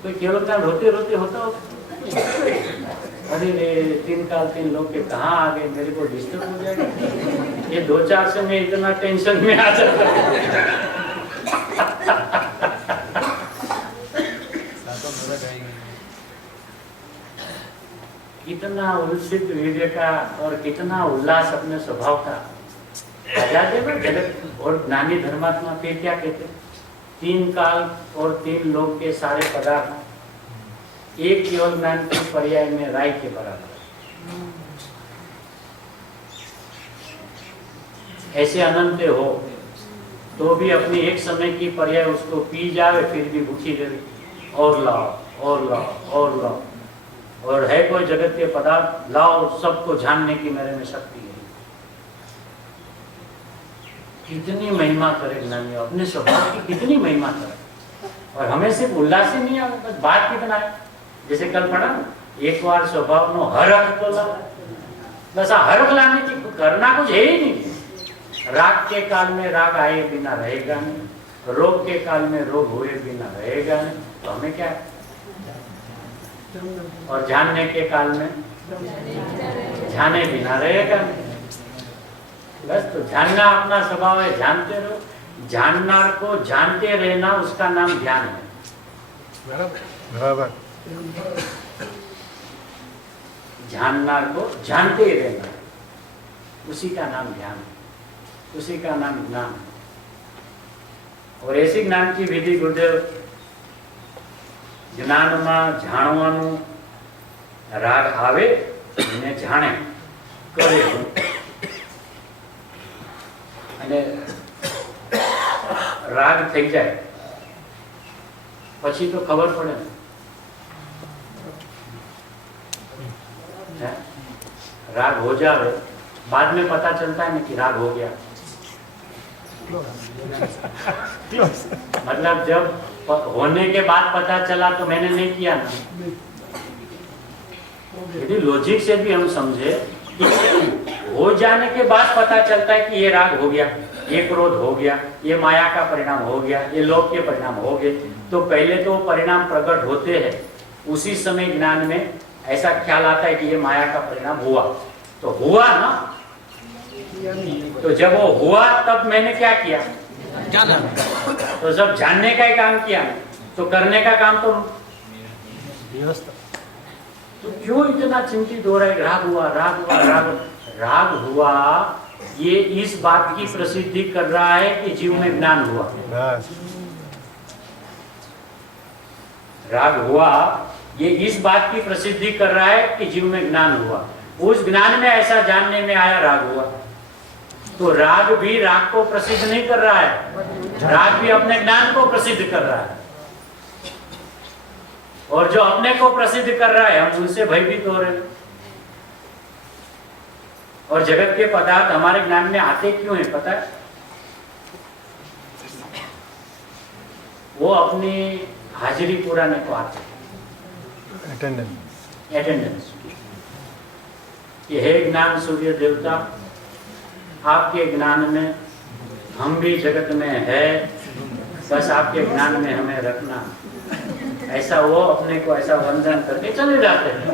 कोई केवल ज्ञान रोते रोते होता हो, अरे रे 3 काल 3 लोग के कहाँ आ गए, मेरे को डिस्टर्ब हो जाएगा। ये 2-4 से मैं इतना टेंशन में आ जाता हूँ। कितना उल्सित वीर्य का और कितना उल्लास अपने स्वभाव का आ जाते हैं जगत। और ज्ञानी धर्मात्मा फिर क्या कहते हैं? 3 काल और 3 लोग के सारे पदार्थ एक केवल ज्ञान के पर्याय में राय के बराबर। ऐसे अनंत हो तो भी अपनी एक समय की पर्याय उसको पी जावे फिर भी भूखी रहे, और लाओ और लाओ और लाओ, और है कोई जगत के पदार्थ लाओ, सबको जानने की मेरे में शक्ति है। कितनी महिमा करे ज्ञानी, अपने स्वभाव की कितनी महिमा करे। और हमें सिर्फ उल्लास ही नहीं आता, बस बात कितना है। जैसे कल पढ़ा ना, एक बार स्वभाव नो हरख तो ला, बस हरख लाने की करना कुछ है ही नहीं। राग के काल में राग आए बिना रहेगा नहीं, रोग के काल में रोग हुए बिना रहेगा नहीं, तो हमें क्या है? और जानने के काल में जाने बिना रहेगा नहीं। बस तो जानना अपना स्वभाव है, जानते रहो। जानना को जानते रहना उसका नाम ज्ञान है। बराबर। जानना को जानते रहना उसी का नाम ज्ञान है, उसी का नाम ज्ञान है। और ऐसी ज्ञान की विधि गुरुदेव જ્ઞાનમાં જાણવાનું રાગ આવે એને જાણે કરે અને રાગ થઈ જાય પછી તો ખબર પડે ને, राग हो जावे बाद में पता चलता है ना कि राग हो गया। मतलब जब होने के बाद पता चला तो मैंने नहीं किया ना। यदि लॉजिक से भी हम समझे कि हो जाने के बाद पता चलता है कि ये राग हो गया, ये क्रोध हो गया, ये माया का परिणाम हो गया, ये लोभ के परिणाम हो गए, तो पहले तो परिणाम प्रकट होते हैं, उसी समय ज्ञान में ऐसा ख्याल आता है कि ये माया का परिणाम हुआ। तो हुआ ना, तो जब वो हुआ तब मैंने क्या किया? जाना। तो जब जानने का ही काम किया तो करने का काम तो क्यों इतना चिंतित हो रहा है? राग हुआ, राग हुआ, राग हुआ, ये इस बात की प्रसिद्धि कर रहा है कि जीव में ज्ञान हुआ। राग हुआ ये इस बात की प्रसिद्धि कर रहा है कि जीव में ज्ञान हुआ। उस ज्ञान में ऐसा जानने में आया, राग हुआ। तो राग भी राग को प्रसिद्ध नहीं कर रहा है, राग भी अपने ज्ञान को प्रसिद्ध कर रहा है। और जो अपने को प्रसिद्ध कर रहा है हम उनसे भयभीत हो रहे हैं। और जगत के पदार्थ हमारे ज्ञान में आते क्यों हैं पता है? वो अपनी हाजिरी पुराने को आते हैं, अटेंडेंस। ये है ज्ञान सूर्य देवता, आपके ज्ञान में हम भी जगत में है, बस आपके ज्ञान में हमें रखना। ऐसा वो अपने को ऐसा वंदन करके चले जाते हैं।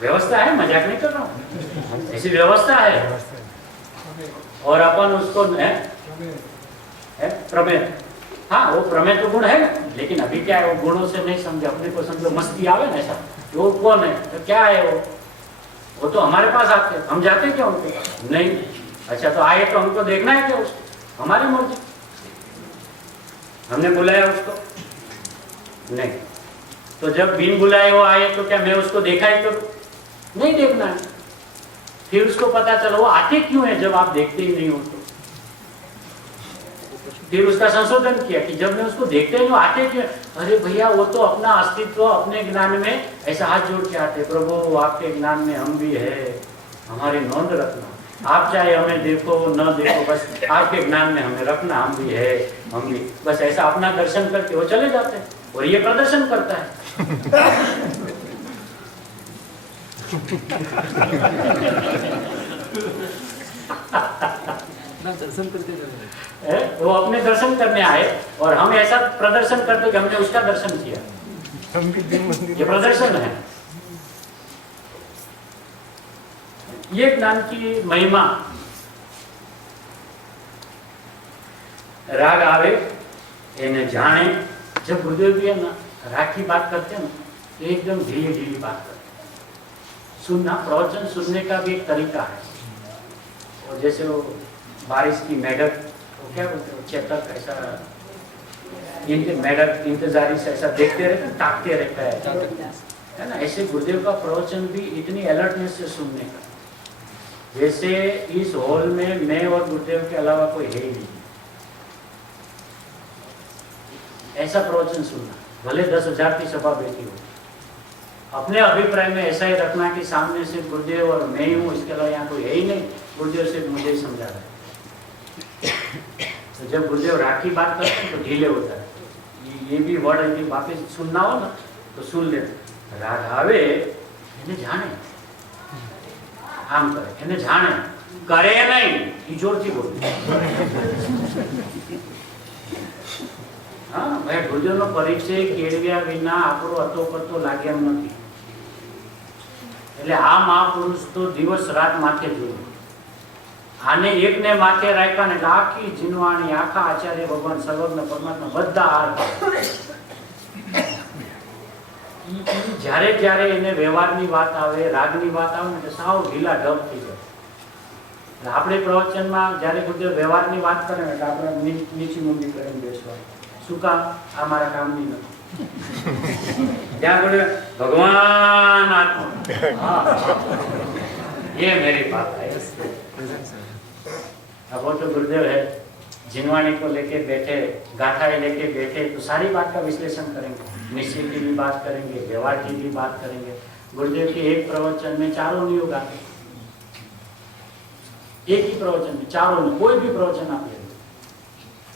व्यवस्था है, मजाक नहीं कर रहा हूँ, ऐसी व्यवस्था है। और अपन उसको है प्रमेय, हाँ वो प्रमेय तो गुण है ना, लेकिन अभी क्या है वो गुणों से नहीं समझे, अपने को समझो मस्ती आवे ना ऐसा, वो कौन है तो क्या है वो वो तो हमारे पास आते हैं, हम जाते क्या उनके पास? नहीं। अच्छा तो आए तो हमको देखना है क्या उसको? हमारी मर्जी, हमने बुलाया उसको? नहीं। तो जब बिन बुलाए वो आए तो क्या मैं उसको देखा ही करूं? नहीं देखना है। फिर उसको पता चला वो आते क्यों है जब आप देखते ही नहीं हो तो। फिर उसका संशोधन किया कि जब मैं उसको देखते नहीं आते क्यों? अरे भैया वो तो अपना अस्तित्व अपने ज्ञान में ऐसा हाथ जोड़ के आते, प्रभु आपके ज्ञान में हम भी है, हमारी नोंद रखना। आप चाहे हमें देखो न देखो, बस आपके ज्ञान में हमें रखना, हम भी है, हम भी। बस ऐसा अपना दर्शन करके वो चले जाते हैं और ये प्रदर्शन करता है। दर्शन करके वो अपने दर्शन करने आए और हम ऐसा प्रदर्शन करते कि हमने उसका दर्शन किया। ये प्रदर्शन है। ये ज्ञान की महिमा। राग आवे इन्हें जाने। जब गुरुदेव भी है ना राग की बात करते हैं ना तो एकदम धीरे धीरे बात करते हैं। सुनना, प्रवचन सुनने का भी एक तरीका है। और जैसे वो बारिश की मेढक, वो क्या बोलते हैं, चेतक ऐसा मेढक इंतजारी से ऐसा देखते रहते, ताकते रहता है ना। ऐसे गुरुदेव का प्रवचन भी इतनी अलर्टनेस से सुनने का। वैसे इस हॉल में मैं और गुरुदेव के अलावा कोई है ही नहीं। ऐसा प्रवचन सुनना, भले 10,000 की सभा बैठी हो, अपने अभिप्राय में ऐसा ही रखना कि सामने से गुरुदेव और मैं ही हूँ, इसके अलावा यहाँ कोई है ही नहीं। गुरुदेव सिर्फ मुझे ही समझा रहा है। तो जब गुरुदेव राग की बात करते हैं तो ढीले होता है। ये भी वर्ड यदि वापिस सुनना हो ना तो सुन ले। राग आवे એને જાણે, આમ કરે એને જાણે, કરે નહીં, એ જોરથી બોલે। હા ભાઈ, ગુરુદેવનો પરિચય કેળવ્યા વિના આપણો અતોપતો લાગે એમ નથી। એટલે આ મહાપુરુષ તો દિવસ રાત માથે જોયું। આને એકને માથે રાખ્યા ને આખી જીનવાણી, આખા આચાર્ય ભગવાન સર્વજ્ઞ પરમાત્મા બધા હાર। જ્યારે જ્યારે એને વ્યવહારની વાત આવે, રાગની વાત આવે ને તો સાવ ઢીલા ઢબ થઈ જાય। આપણે પ્રવચનમાં જ્યારે ગુરુદેવ વ્યવહારની વાત કરે ને એટલે આપણે નીચી મુંડી કરીને બેસવા। શું કામ? આ મારા કામની નથી। ત્યાં બોલે ભગવાન આત્મા, ये मेरी बात है। अब वो तो गुरुदेव है, जिनवाणी को लेके बैठे, गाथाएं लेके बैठे तो सारी बात का विश्लेषण करेंगे, निश्चय की भी बात करेंगे, व्यवहार की भी बात करेंगे। गुरुदेव के एक प्रवचन में चारों नियोग आते, एक ही प्रवचन में चारों नियोग। कोई भी प्रवचन आप ले,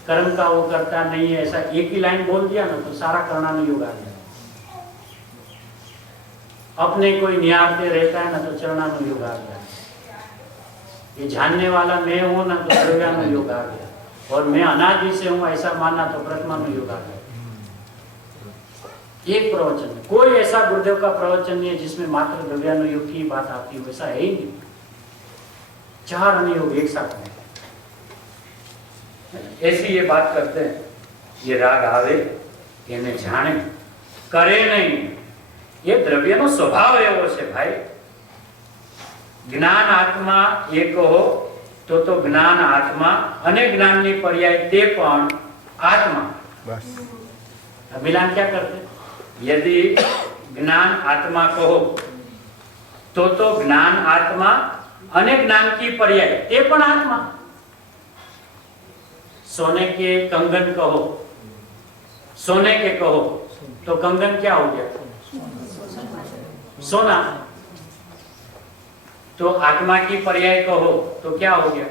कर्म का वो करता नहीं है ऐसा एक ही लाइन बोल दिया ना तो सारा कर्णानुयोग आ गया। अपने कोई निहारते रहता है ना तो चरणानुयोग आ गया। ये जानने वाला मैं हूं ना तो द्रव्यानुयोग आ गया। और मैं अनादि से हूं ऐसा मानना तो प्रथमानुयोग आ गया। एक प्रवचन में कोई ऐसा गुरुदेव का प्रवचन नहीं है जिसमें मात्र द्रव्यानुयोग की बात आती हो, ऐसा है ही नहीं। चार अनुयोग एक साथ में। ऐसी ये बात करते हैं। ये राग आवे इन्हें जाने, करे नहीं। ये द्रव्यનો સ્વભાવ એવો છે ભાઈ। જ્ઞાન આત્મા એક હો તો જ્ઞાન આત્મા અને જ્ઞાનની પર્યાય તે પણ આત્મા। બસ મિલાન क्या करते? यदि ज्ञान आत्मा कहो तो ज्ञान आत्मा અને જ્ઞાન की पर्याय તે પણ आत्मा। सोने के कंगन कहो, सोने के कहो तो कंगन क्या हो गया? सोना। तो आत्मा की पर्याय कहो तो क्या हो गया?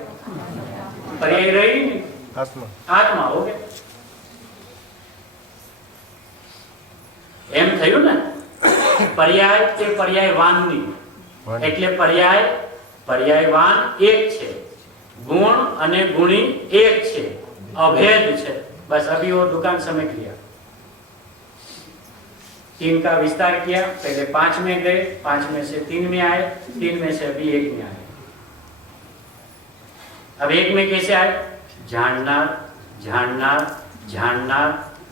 पर्याय रही नहीं, आत्मा, आत्मा हो गया। एम थયું ને? पर्याय के पर्यायवान नहीं, એટલે पर्यायवान एक છે, गुण અને गुणी एक છે, अभेद છે। बस अभी वो दुकान समेट लिया। 3 का विस्तार किया, पहले 5 में गए, 5 में से 3 में आए, 3 में से अभी 1 में आए। अब 1 में कैसे आए? જાણનાર, જાણનાર, જાણનાર,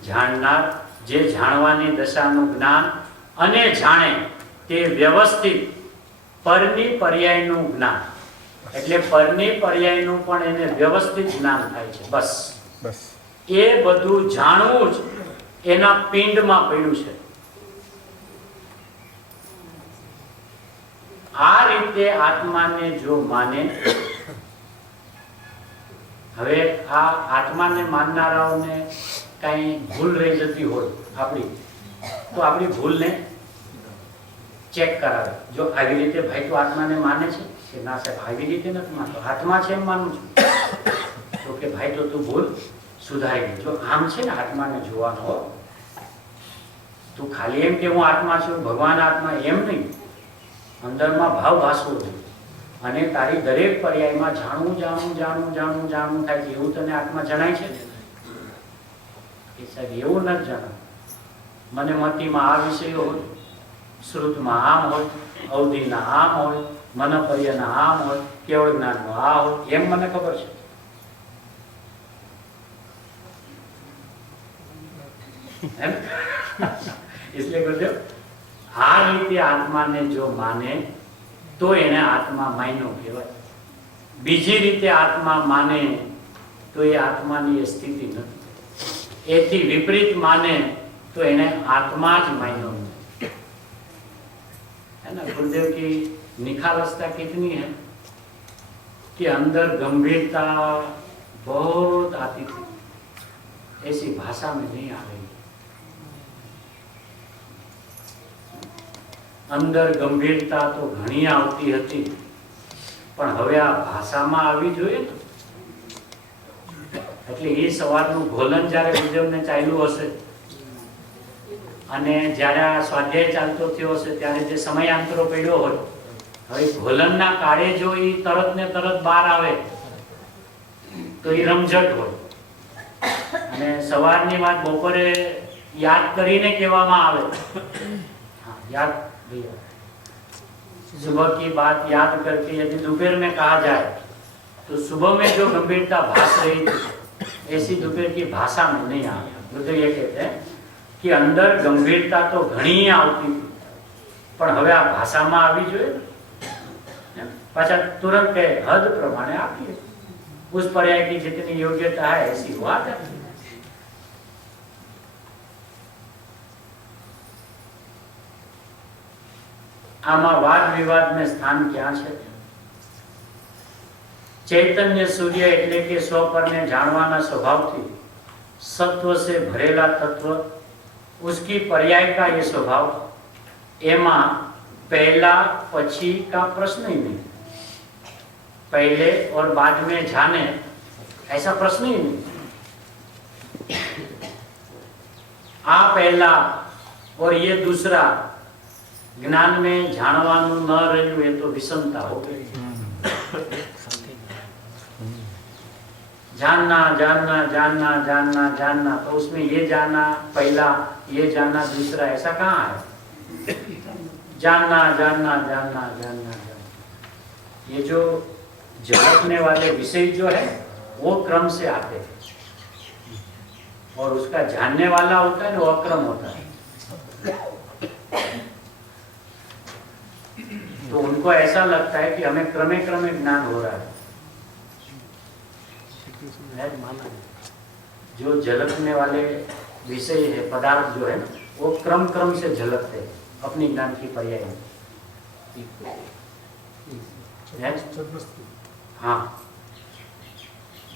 જાણનાર, જે જાણવાની દશાનું જ્ઞાન અને જાણે તે વ્યવસ્થિત પરની પર્યાયનું જ્ઞાન, એટલે પરની પર્યાયનું પણ એને વ્યવસ્થિત જ્ઞાન થાય છે. બસ એ બધું જાણવું જ એના પિંડમાં પડ્યું છે. આ રીતે આત્માને જો માને, હવે આ આત્માને માનનારાઓને કઈ ભૂલ રહી જતી હોય આપણી, તો આપણી ભૂલને ચેક કરાવે. જો આવી રીતે ભાઈ તો આત્માને માને છે કે ના સાહેબ આવી રીતે નથી માનતો, આત્મા છે એમ માનું છું, તો કે ભાઈ તો તું ભૂલ સુધારી દે. જો આમ છે ને આત્માને જોવાનો હો, તું ખાલી એમ કે હું આત્મા છું, ભગવાન આત્મા, એમ નહીં. અંદરમાં ભાવ ભાસવો જોઈએ અને તારી દરેક પર્યાયમાં જાણવું જાણવું જાણવું જાણવું જાણવું થાય છે. એવું તને આત્મા જણાય છે ને કે સાહેબ એવું નથી જણાય. મને મતિમાં આ વિષયો હોય, શ્રુતમાં આમ હોય, અવધિના આમ હોય, મનપર્યના આમ હોય, કેવળ જ્ઞાનનો આ હોય, એમ મને ખબર છે. એટલે કહ્યું આ રીતે આત્માને જો માને તો એને આત્મા માન્યો કહેવાય. બીજી રીતે આત્મા માને તો એ આત્માની સ્થિતિ નથી. એથી વિપરીત માને તો એને આत्मा જ मायनो है ना। गुरुदेव की निखालसता कितनी है कि अंदर गंभीरता बहुत आती थी, ऐसी भाषा में नहीं आ रही। अंदर गंभीरता तो घणी आवती हती पण हवे आ भाषामां आवी जोईए ने। એટલે એ સવારનું ઘોલન જ્યારે ગુરુદેવને ચાલ્યું હશે અને જ્યારે આ સ્વાધ્યાય ચાલતો થયો હશે ત્યારે જે સમયાંતરો પડ્યો હોય, હવે ઘોલનના કાળે જો એ તરત ને તરત બહાર આવે તો એ રમઝટ હોય અને સવારની વાત બપોરે યાદ કરીને કહેવામાં આવે, याद भैया सुबह की बात याद करके यदि दोपहर में कहा जाए तो सुबह में जो गंभीरता भास रही थी ऐसी दोपहर की भाषा में नहीं आ रहा। तो ये कहते हैं कि अंदर गंभीरता तो घणी आवती थी पण हवे आ भाषा में आवी जोईए पाछा तुरंत के हद प्रमाणे आपीए, उस पर्याय की जितनी योग्यता है ऐसी बात है। आमा वाद विवाद में स्थान क्या है? चैतन्य सूर्य એટલે કે સ્વપરને જાણવાના સ્વભાવથી સત્વ से भरेला तत्व, उसकी पर्याय का ये स्वभाव, एमा पहला पछी का प्रश्न ही नहीं, पहले और बाद में जाने ऐसा प्रश्न ही नहीं। आ पहला और ये दूसरा ज्ञान में जानवानु न रह्यु ये तो विषमता हो गई। जानना जानना जानना जानना जानना, तो उसमें ये जानना पहला, ये जानना दूसरा, ऐसा कहाँ है? जानना जानना जानना जानना जानना, ये जो झलकने वाले विषय जो है वो क्रम से आते हैं और उसका जानने वाला होता है ना, वो अक्रम होता है। तो उनको ऐसा लगता है कि हमें क्रमे क्रमे ज्ञान हो रहा है। जो झलकने वाले विषय है, पदार्थ जो है वो क्रम क्रम से झलकते हैं अपनी ज्ञान की पर्याय में। हाँ,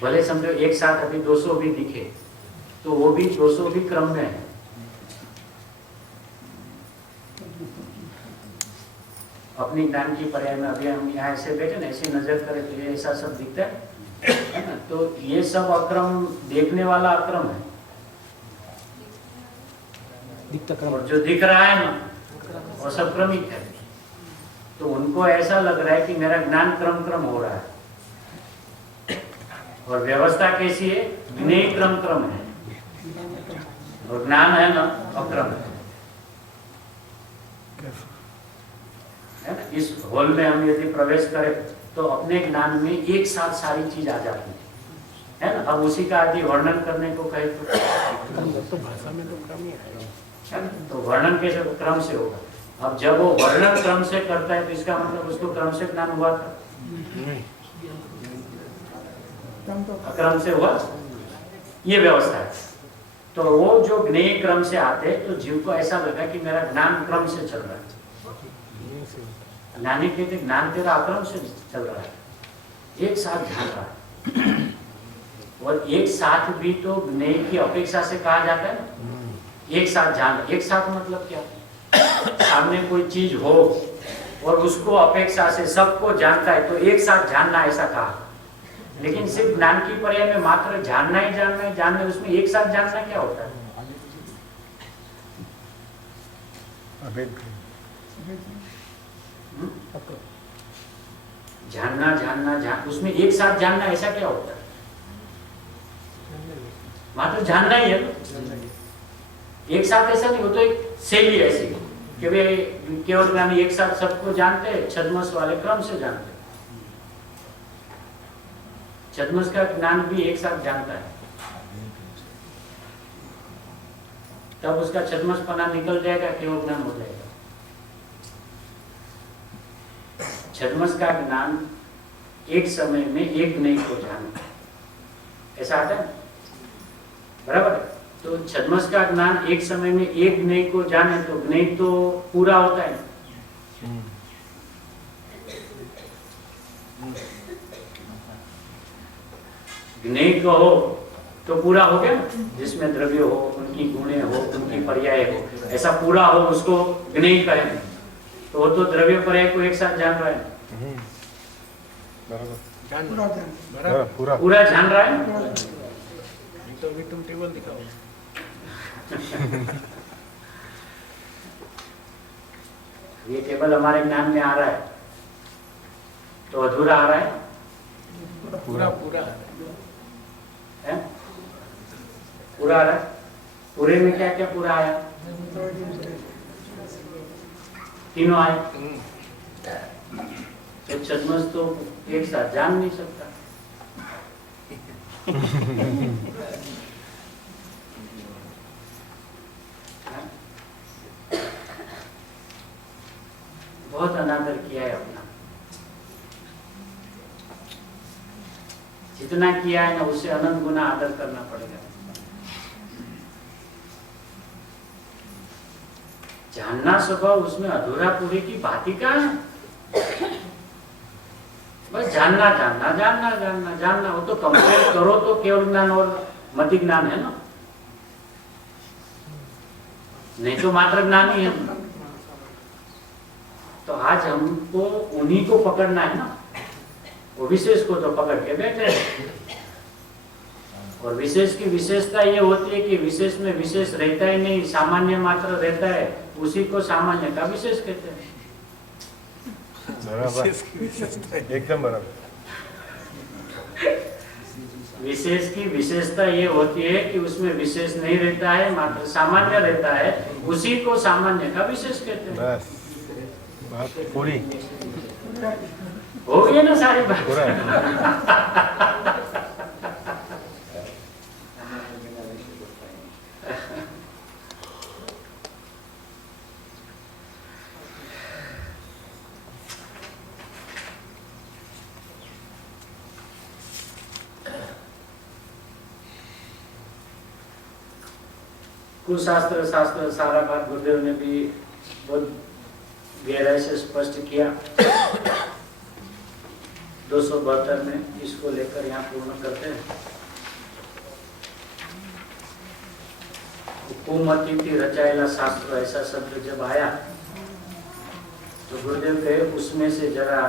भले समझो एक साथ अभी 200 भी दिखे तो वो भी 200 भी क्रम में है। अपनी ज्ञान की पर्याय में अभी हम यहाँ ऐसे बैठे ना, ऐसी नजर करे तो ये ऐसा सब दिखता है ना, तो ये सब अक्रम, देखने वाला अक्रम है और जो दिख रहा है ना वो सब क्रमिक है। तो उनको ऐसा लग रहा है कि मेरा ज्ञान क्रम क्रम हो रहा है और व्यवस्था कैसी है? ज्ञेय क्रम क्रम है और ज्ञान है ना अक्रम है। इस हॉल में हम यदि प्रवेश करें तो अपने ज्ञान में एक साथ सारी चीज आ जाती है ना। अब उसी का यदि वर्णन करने को कहे तो भाषा में तो क्रम ही आएगा, तो वर्णन कैसे क्रम से होगा? अब जब वो वर्ण क्रम से करता है तो इसका मतलब उसको क्रम से ज्ञान हुआ था, अक्रम से हुआ, ये व्यवस्था है। तो वो जो ज्ञेय क्रम से आते तो जीव को ऐसा लगा कि मेरा ज्ञान क्रम से चल रहा है। ज्ञानी कहते ज्ञान तेरा अक्रम से चल रहा है, एक साथ जान रहा है। और एक साथ भी तो ज्ञेय की अपेक्षा से कहा जाता है ना, एक साथ जान। एक साथ मतलब क्या, सामने कोई चीज हो और उसको अपेक्षा से सबको जानता है तो एक साथ जानना, ऐसा कहा। लेकिन सिर्फ ज्ञान की पर्याय में मात्र जानना ही जानना है, जानना, उसमें एक साथ जानना क्या होता है? जानना जानना उसमें एक साथ जानना ऐसा क्या होता है? मात्र जानना ही है ना, एक साथ ऐसा नहीं होता। एक शैली ऐसी कि वे केवल ज्ञानी एक साथ सबको जानते हैं, छद्मस वाले क्रम से जानते हैं। छद्मस का ज्ञान भी एक साथ जानता है, तब उसका छद्मसपना निकल जाएगा, केवल ज्ञान हो जाएगा। छद्मस का ज्ञान एक समय में एक ज्ञेय को जानना, ऐसा आता है बराबर। तो छद्मस का ज्ञान एक समय में एक ज्ञेय को जाने तो ज्ञेय तो पूरा होता है। ज्ञेय कहो तो पूरा हो गया, जिसमें द्रव्य हो, उनकी गुणे हो, उनकी पर्याय हो, ऐसा पूरा हो उसको ज्ञेय कहें। तो वो तो द्रव्य पर्याय को एक साथ जान रहा है, पूरा जान रहा है। तो अभी तुम टेबल दिखाओ। ये टेबल हमारे ज्ञान में आ रहा है तो अधूरा आ रहा है, पूरा पूरा है? पूरा आ रहा है। पूरे में क्या क्या पूरा आया? तीनों आए। तो छद्मस तो एक साथ जान नहीं सकता। बहुत अनादर किया है अपना, जितना किया है ना उससे अनंत गुना आदर करना पड़ेगा। जानना स्वभाव, उसमें अधूरा पूरे की बात ही कहाँ है? बस जानना जानना जानना जानना जानना। वो तो कंपेयर करो तो केवल ज्ञान और मति ज्ञान है ना, नहीं तो मात्र ज्ञान ही है। तो आज हमको उन्हीं को पकड़ना है ना, वो विशेष को तो पकड़ के बैठे हैं। और विशेष की विशेषता ये होती है कि विशेष में विशेष रहता ही नहीं, सामान्य मात्र रहता है, उसी को सामान्य का विशेष कहते हैं। एकदम बराबर। विशेष की विशेषता ये होती है कि उसमें विशेष नहीं रहता है, मात्र सामान्य रहता है, उसी को सामान्य का विशेष कहते हैं। बस बात पूरी हो गई ना सारी बात। पूरा कुशास्त्र शास्त्र सारा बात गुरुदेव ने भी बहुत गहराई से स्पष्ट किया। 272 में इसको लेकर यहाँ पूर्ण करते हैं। कुमति थी रचायला शास्त्र, ऐसा शब्द जब आया तो गुरुदेव कहे उसमें से जरा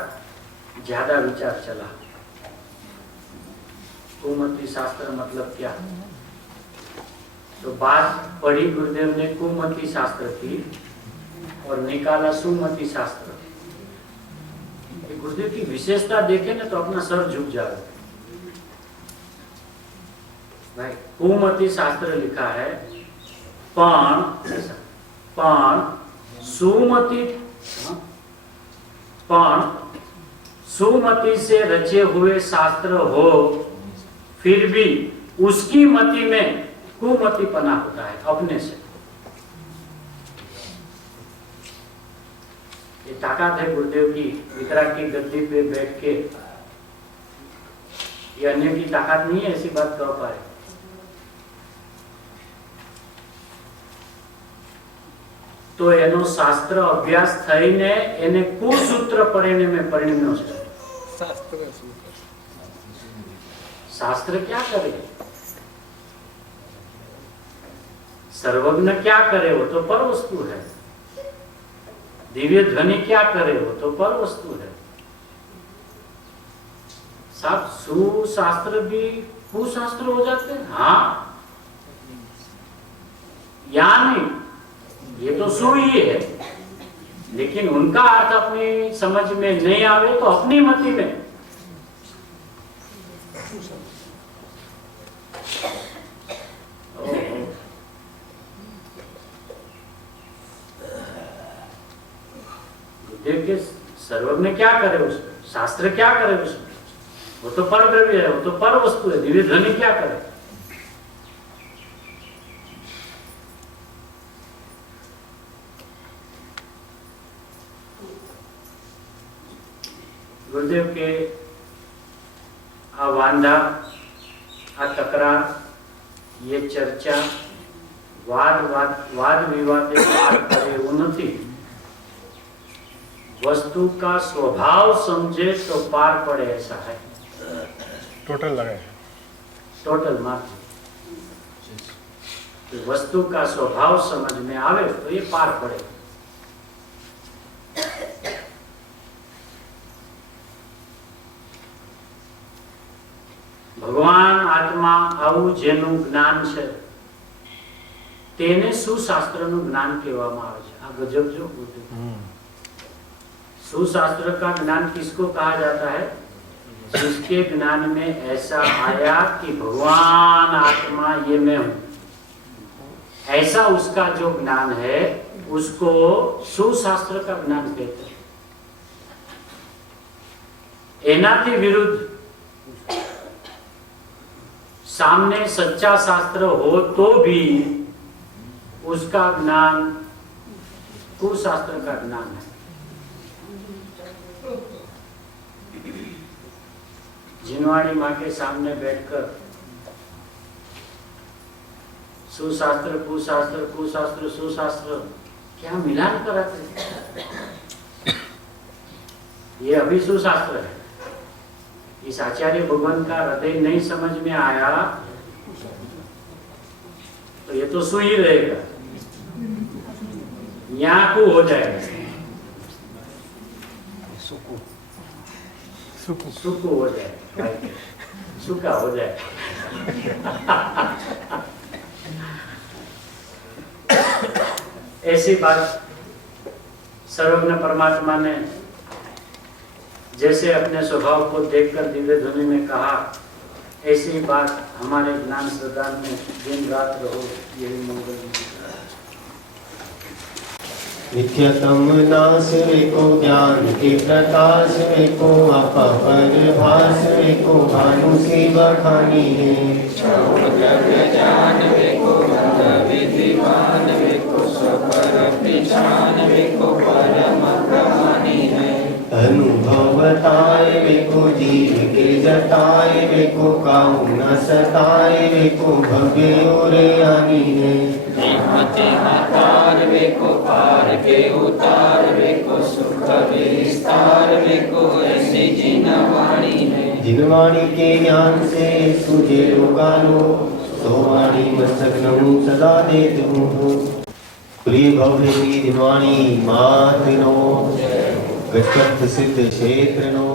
ज्यादा विचार चला। कुमति शास्त्र मतलब क्या? तो बात पढ़ी गुरुदेव ने कुमति शास्त्र की और निकाला सुमति शास्त्र। गुरुदेव की विशेषता देखे ना तो अपना सर झुक जाए भाई। कुमति शास्त्र लिखा है पण सुमति से रचे हुए शास्त्र हो, फिर भी उसकी मति में कुमतिपना होता है अपने से। ये ताकत है गुरुदेव की, वितराग की गद्दी पे बैठ के। ये अन्य की ताकत नहीं है ऐसी बात कह पाए। तो એનો શાસ્ત્ર અભ્યાસ થઈને એને કુસૂત્ર પરિણમે પરિણમ્યો છે। शास्त्र क्या करे, सर्वज्ञ क्या करे, वो तो पर वस्तु है। दिव्य ध्वनि क्या करे, वो तो पर वस्तु है। सब सुशास्त्र भी कुशास्त्र हो जाते हैं। हाँ या नहीं, ये तो सु ही है, लेकिन उनका अर्थ अपनी समझ में नहीं आवे तो अपनी मति में। देखिए सर्वज्ञ क्या करे उसमें, शास्त्र क्या करे उसमें, वो तो पर द्रव्य है, वो तो पर वस्तु है। दिव्य ध्वनि क्या करे। गुरुदेव के आ वांधा, आ तकरार, ये चर्चा, वाद विवाद करे वो नहीं। वस्तु का स्वभाव समझे तो पार पड़े ऐसा है। टोटल लगाए, टोटल मात्र तो वस्तु का स्वभाव समझ में आवे तो ये पार पड़े। भगवान आत्मा आવું જેનું જ્ઞાન છે તેને સુશાસ્ત્રનું જ્ઞાન કહેવામાં આવે છે। આ ગજબ જો सुशास्त्र का ज्ञान किसको कहा जाता है? जिसके ज्ञान में ऐसा आया कि भगवान आत्मा ये मैं हूं, ऐसा उसका जो ज्ञान है उसको सुशास्त्र का ज्ञान कहते हैं। एनाथी विरुद्ध सामने सच्चा शास्त्र हो तो भी उसका ज्ञान कुशास्त्र का ज्ञान है। जिनवाड़ी माँ के सामने बैठकर सुशास्त्र कुशास्त्र कुशास्त्र सुशास्त्र क्या मिलान कराते। ये अभी सुशास्त्र है। इस आचार्य भगवान का हृदय नहीं समझ में आया तो ये तो सु ही रहेगा, यहाँ को हो जाएगा, सुकु हो जाएगा, सुखा हो जाएगा। ऐसी बात सर्वज्ञ परमात्मा ने जैसे अपने स्वभाव को देखकर दिव्य ध्वनि में कहा, ऐसी बात हमारे ज्ञान प्रदान में दिन रात रहो, यही मंगल। नित्यतम नाश को ज्ञान के प्रकाश को अपर भास को भानु की बखानी है। अनुभवताय को जीव के जताए को काऊ न सताए को भव्य और आनी है। को पार के उतार को सुख विस्तार को ऐसी जिनवाणी है। जिनवाणी के ज्ञान से तुझे रोगा लो, तो वाणी मस्तक नमु सदा देत हूँ। प्रिय भव्य की जिनवाणी मातृ नो, गच्छत सिद्ध क्षेत्र नो।